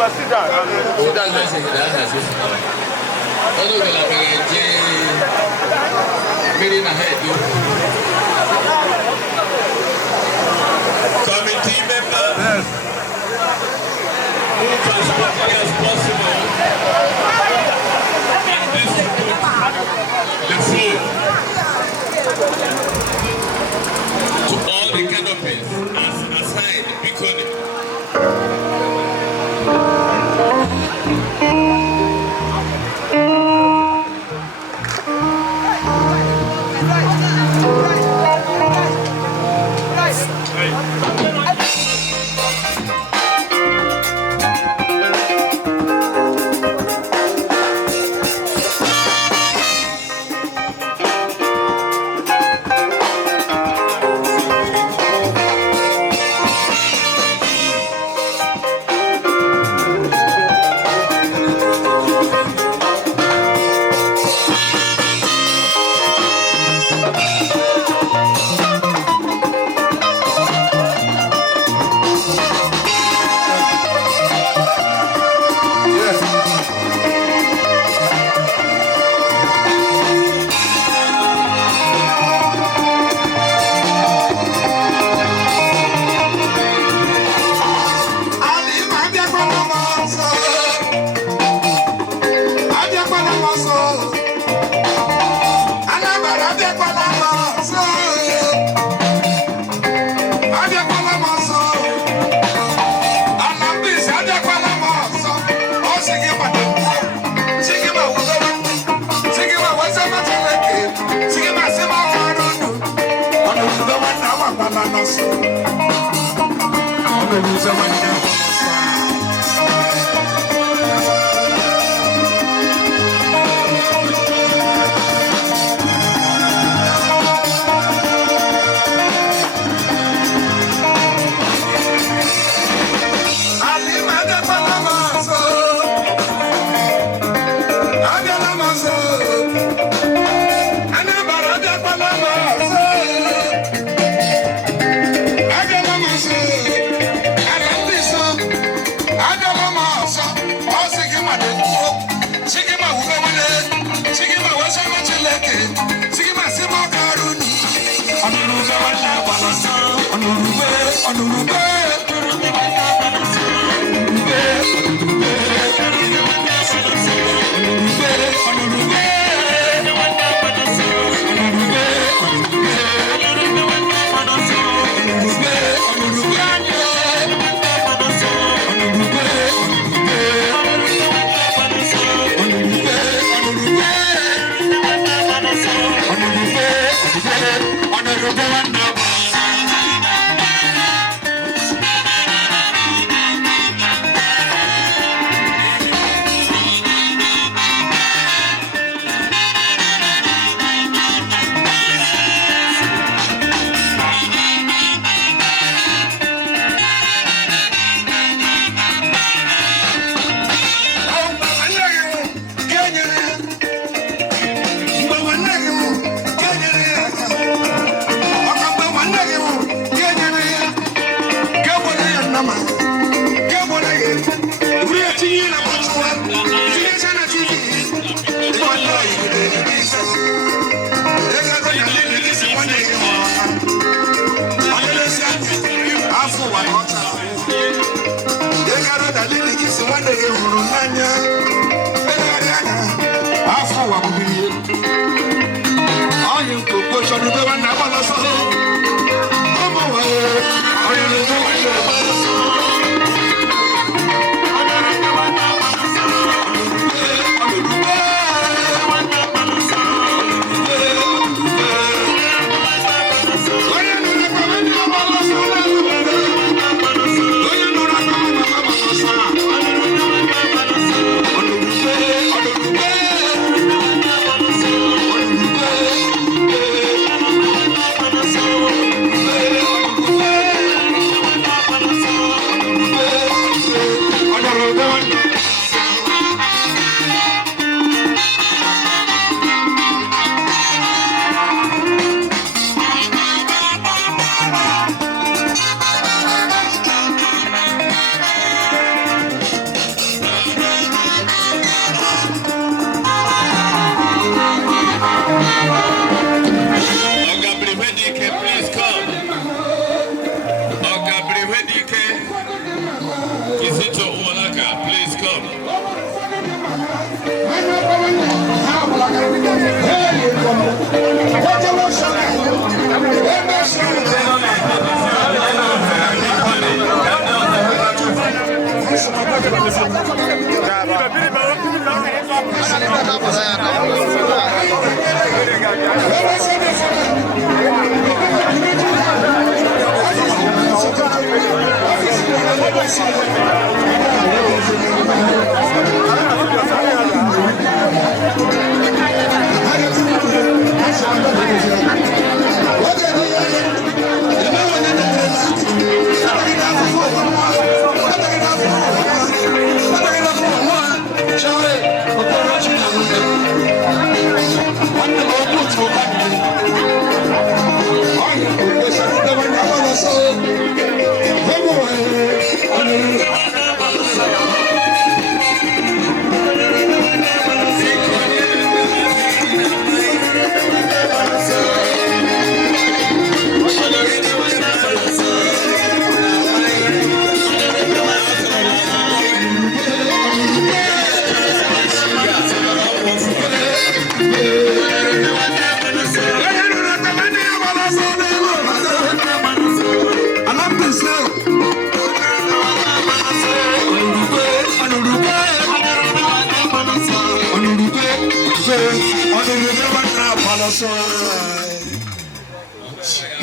Sit down. Committee members, move as quickly as possible and distribute the food to all the canopies as assigned because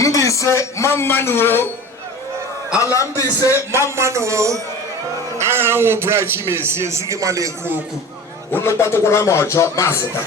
Mbise Mamanuo. Alambise Mamanuo. I am Brachi Messi, Sigimale Kuku. Uno Patokorama, Job Master.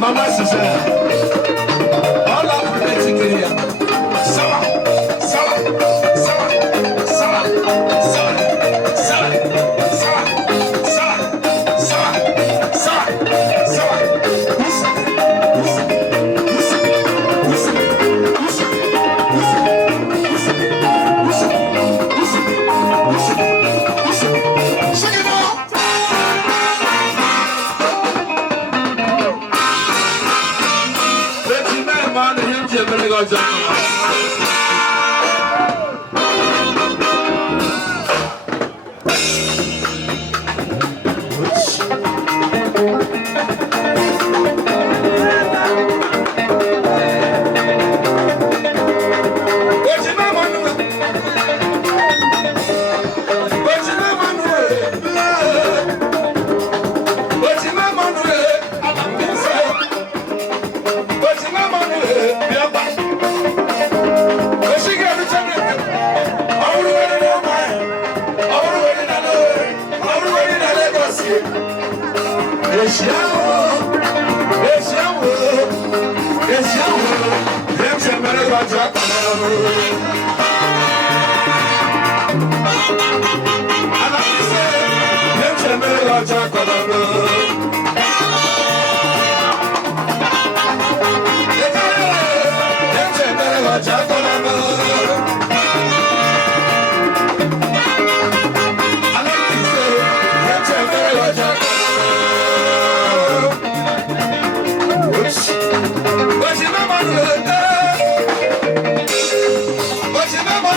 Mama Sussan, all of Jack Why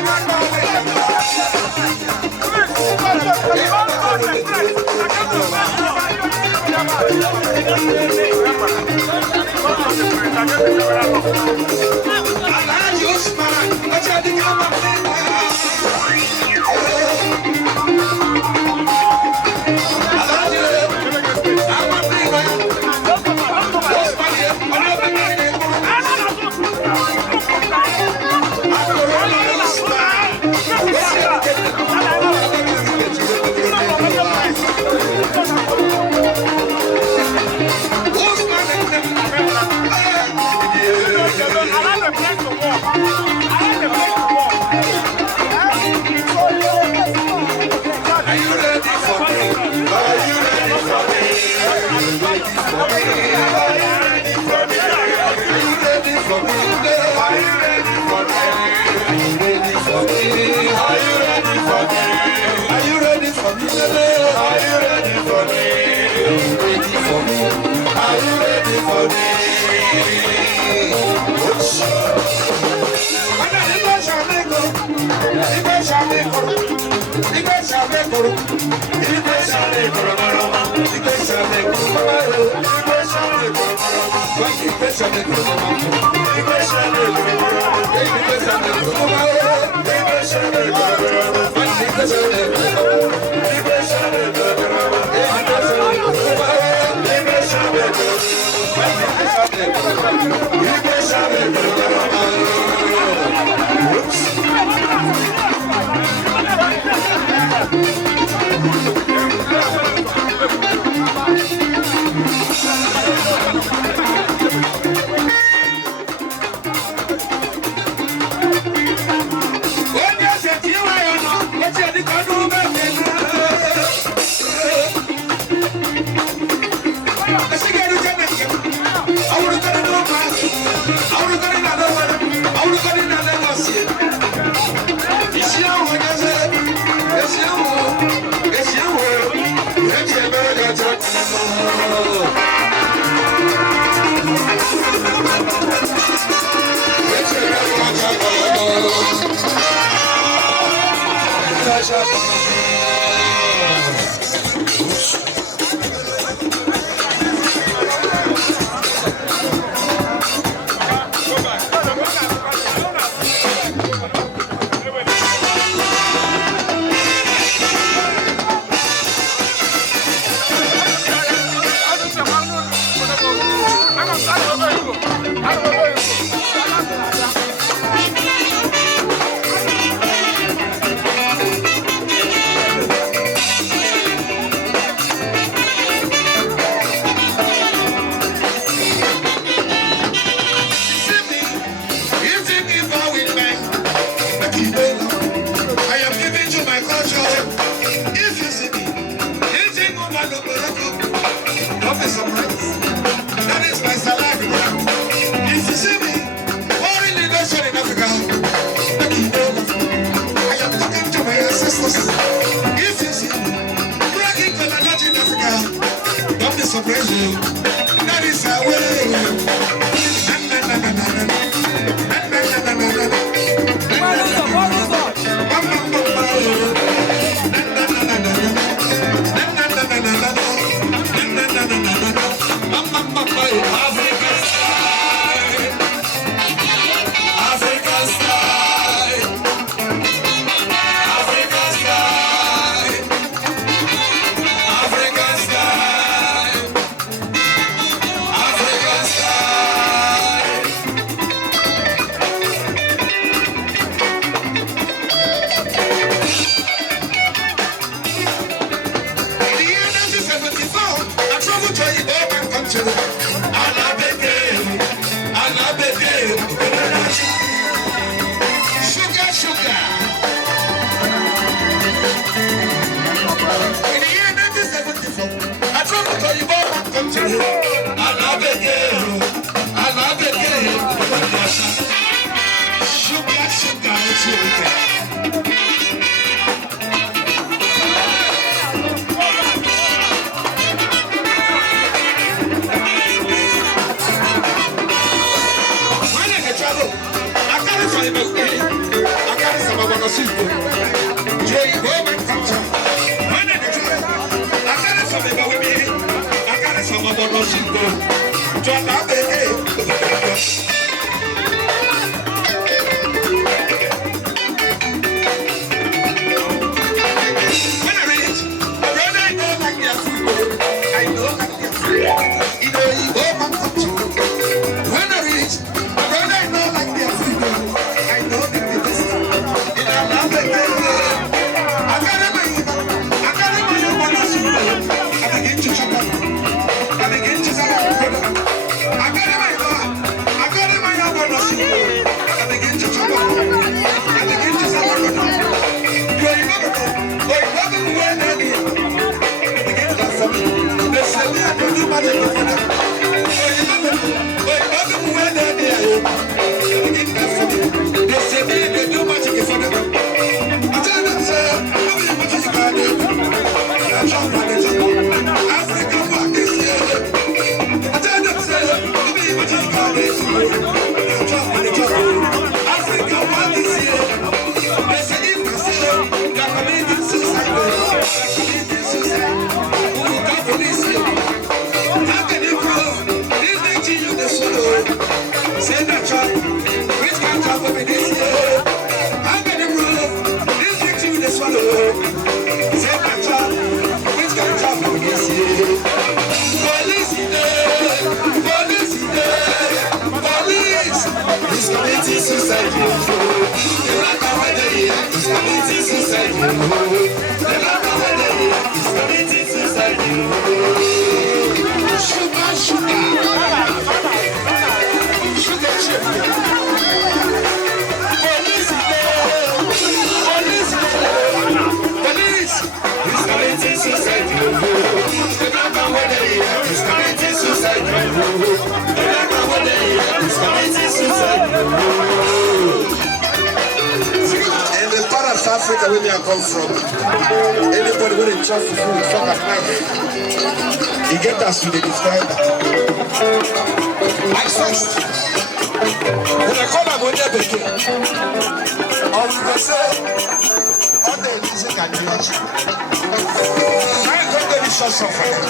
not? committing suicide. They're committing suicide. Who got police here? How can you prove? This making you the swallow. Say that chop. Which can chop up in this year? How can you prove? This making you the swallow. Say that chop. Which can chop up in this year? Police in there. Police in there. Police. He's committing suicide. The black and white here is committing suicide. The black and white here is committing suicide. Sugar, sugar. Sugar chip. Police there. Police there. Police. He's committing suicide. The black and white here is committing suicide. The black and white here is committing suicide. In the part of Africa where they come from, anybody when they chop food, fuck at night, he get us to the describe that. Like first, when I call them when they're baking, or we can say, all the music and church. I got the resource of it.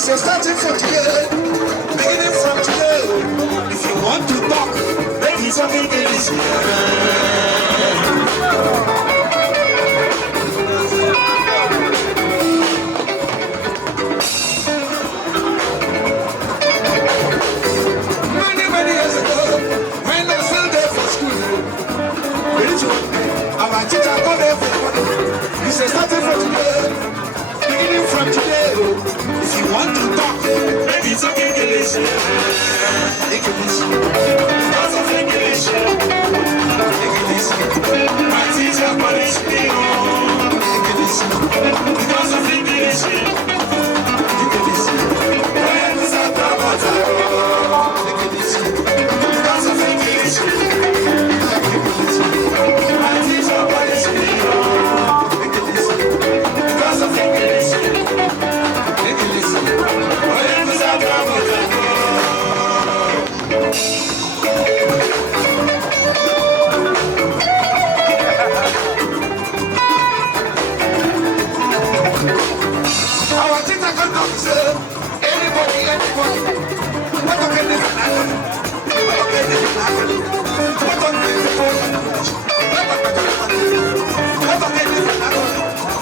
So starting from today, beginning from today, if you want to talk, maybe something is many years ago, when I was still there for school, our teacher told everybody, he said starting from today, beginning from today, if you want to talk, maybe it's okay, English. Because of English. My teacher punished me. Because of English. When is that about? Because of English.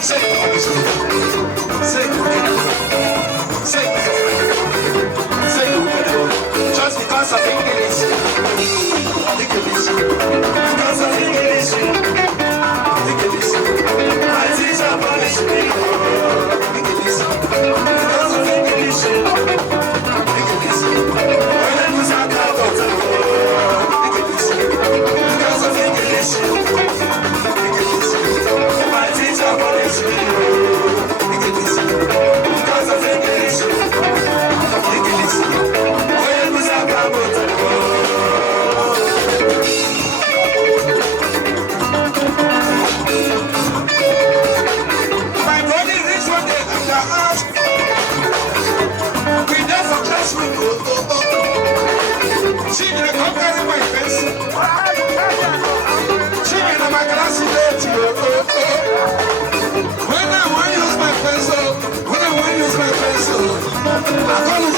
Just because of English, because of English, my teacher punished me. Because of English, when I was out of because of English, my teacher punished me. Because of English, when I was out of my body reached one day and I asked, we there for classroom, she didn't come carry my pencil. She went on my class when I want to use my pencil, I call it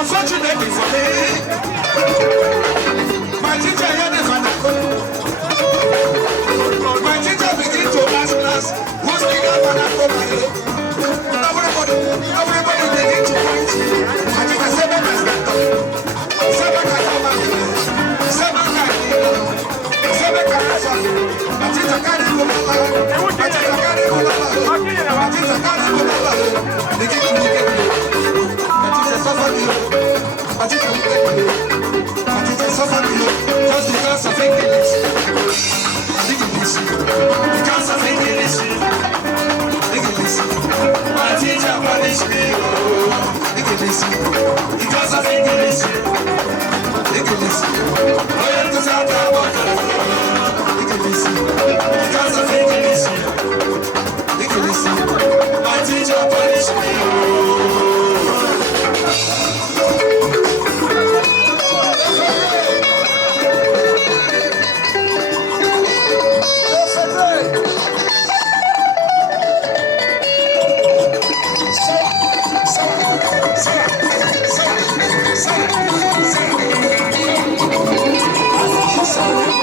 unfortunately for me, my teacher had a my teacher began to ask class, who's bigger than everybody began to point. I think I said just because of English. Because of English. My teacher punished me. Because of English. I have to talk about because of English. My teacher punished me. Sorry.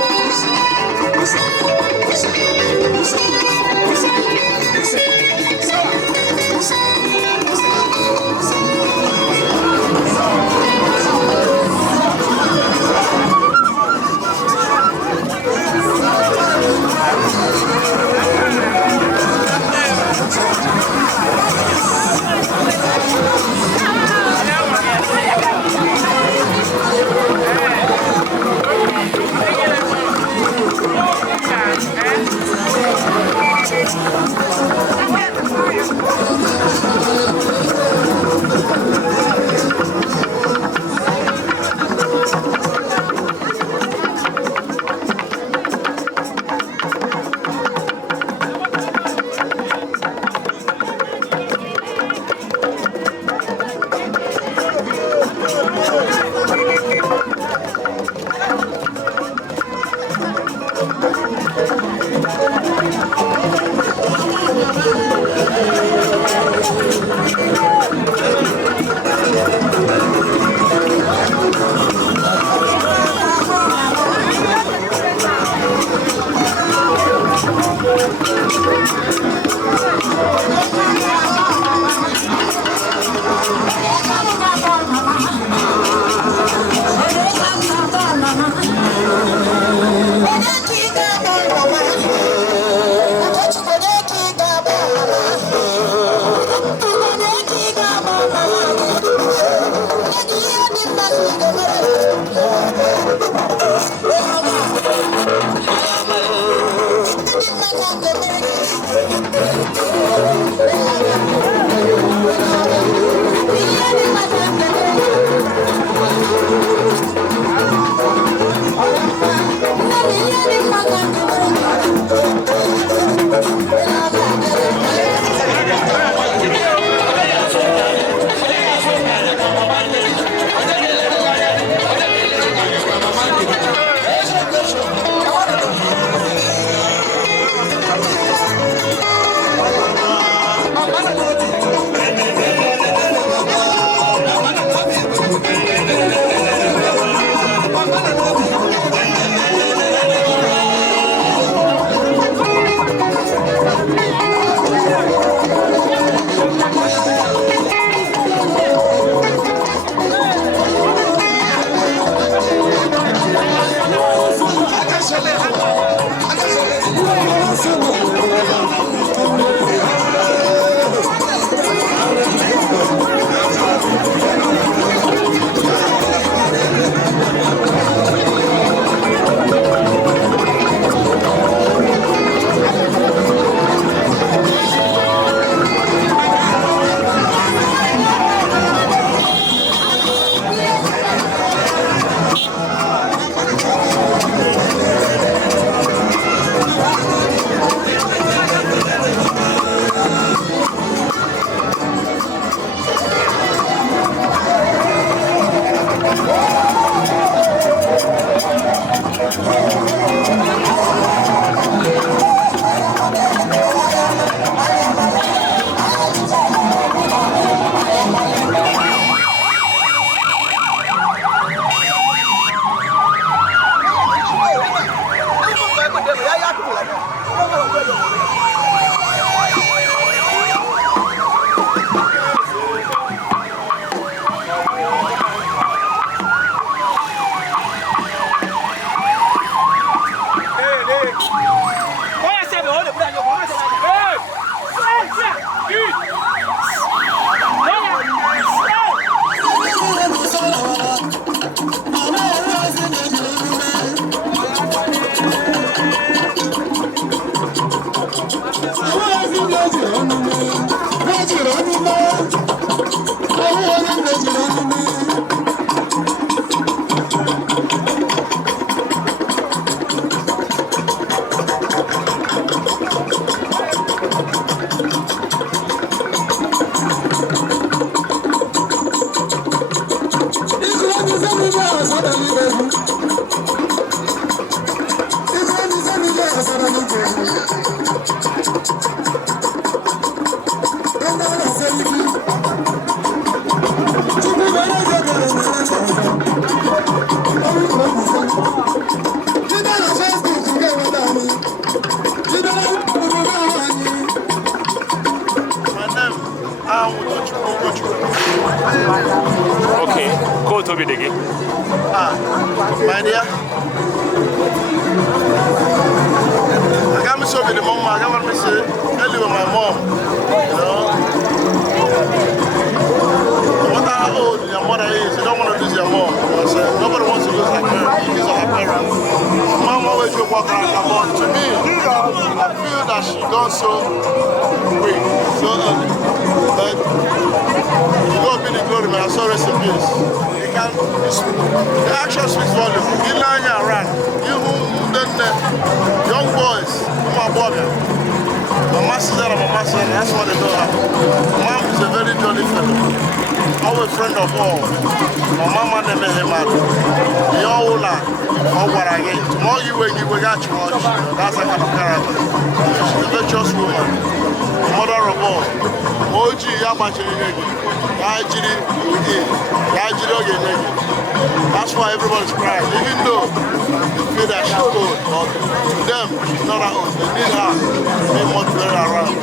Nwambu Ugochukwu. Okay. Go to be the game. My dear. I got me so with the mom. I got me say, early with my mom. You know, no matter how old your mother is, you don't want to lose your mom. You know what I'm saying? Nobody wants to lose her parents. His or her parents. Mom always will walk around her mom. To me, I feel that she gone so quick, so early. But God be the glory, man. I saw rest in peace. The action speaks volume. You line around. You young boys, my brother. Mama Sussan and Mama Sussan, that's what they do. Mom is a very jolly fellow. Our friend of all. My mama never him out. The old lad. Oh, what I get. Tomorrow you got to watch. That's a kind of character. She's a virtuous woman. Mother of all. Oji Yabachiri. That's why everybody's crying, even though they feel that she's old, but to them, she's not that old. They need her to be motivated around.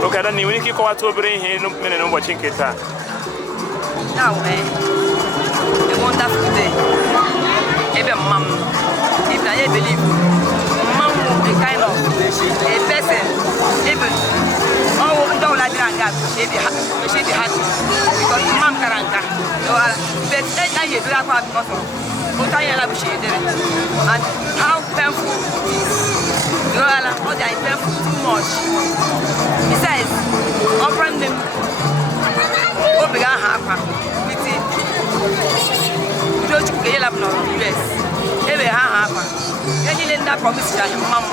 Okay, then you can go out to bring him and watching guitar. Now, a wonderful day. Even mom, if I believe, mom will be kind of a person, even. Oh, don't like that. She be happy because mom karanka. But that you do that because but I love she did it. And how painful it is. You are all that painful too much. Besides, offering them open half with it. Don't you get up now, US. Every half. Any lender promised your mom.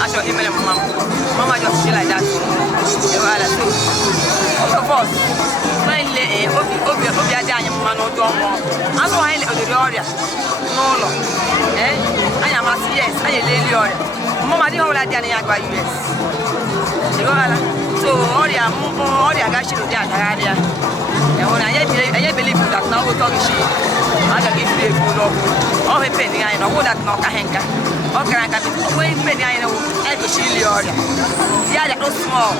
I shall email mom. Mama just feel like that. You are like of course. Finally, Obia Daniel Mano Domo. I'm going to the area. No, I am as yes, I am Mama didn't hold that Daniel US. You are so Oria got you to that area. And when I believe that now we're talking shit, I can give you a good look. Oh, a penny, I know that no Kahenka. Okay, I can wait penny, I know, I can shield you. Yeah, they're small.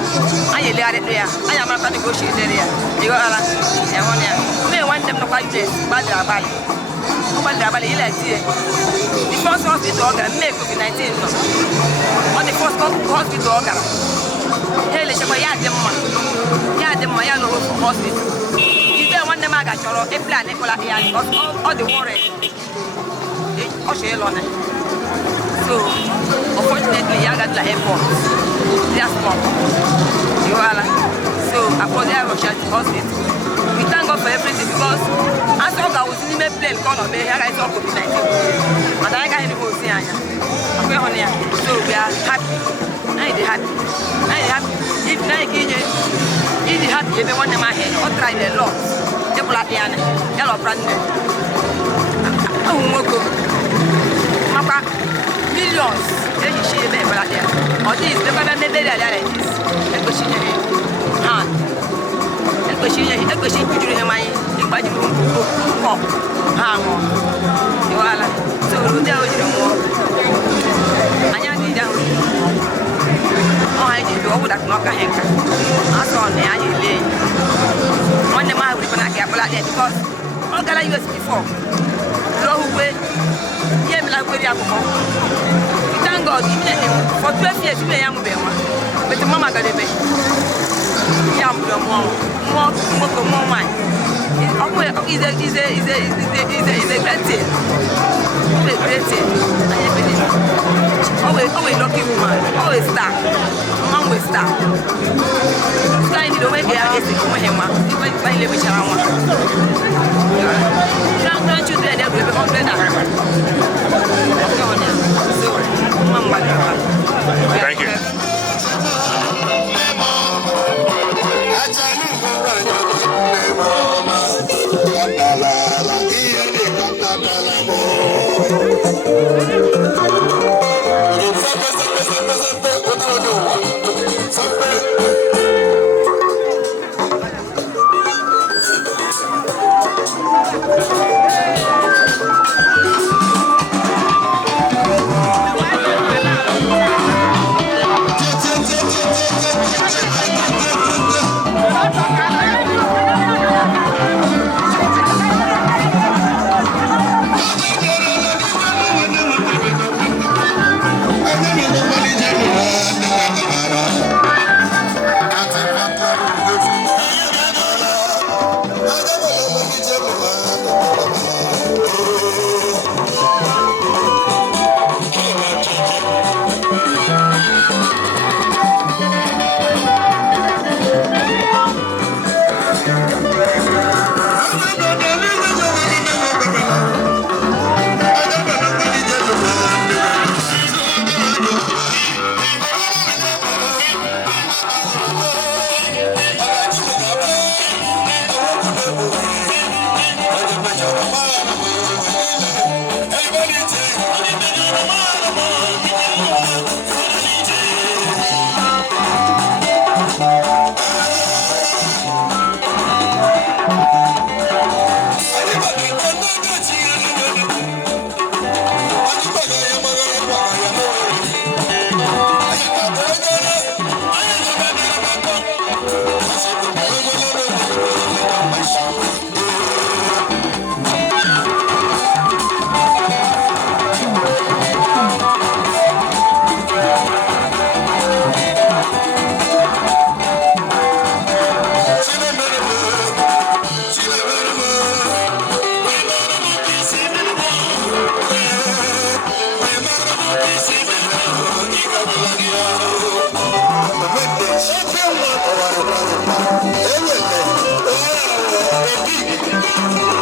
I let it there. I am not going to negotiate there. You are a may want them to buy this, but they're buying. But they're buying it. The first hospital organ may COVID-19. On the first hospital organ. Hey, let's say, yeah, the Mayano hospital. One the maga choro e plan Nicola because all the worry so unfortunately I got the airport just come you are so I was there at the hospital we thank God for everything because as long as I was in the plane come here I saw COVID-19 and I got any more so we are happy if if happy everyone in my head or try the law yellow brand new. Mapa millions. Then you see the like there. Or this, the man made there like this. And go see hand. And go see you in my bedroom. You are like so there you know. I need them. Oh, I did all that knock a hanker. I saw the alley. One of my would have been because all that I used before. Low way, yeah, like where you are. Thank God, for 12 years, you young baby. But the mama got a baby. Young more mine. Is a great thing. A great thing. Always lucky woman. Always star. Mom will star. I need to make it against the him. If I live with your mama. Don't you dare to be on the Thank you. Ewele, onye ahụ, obi.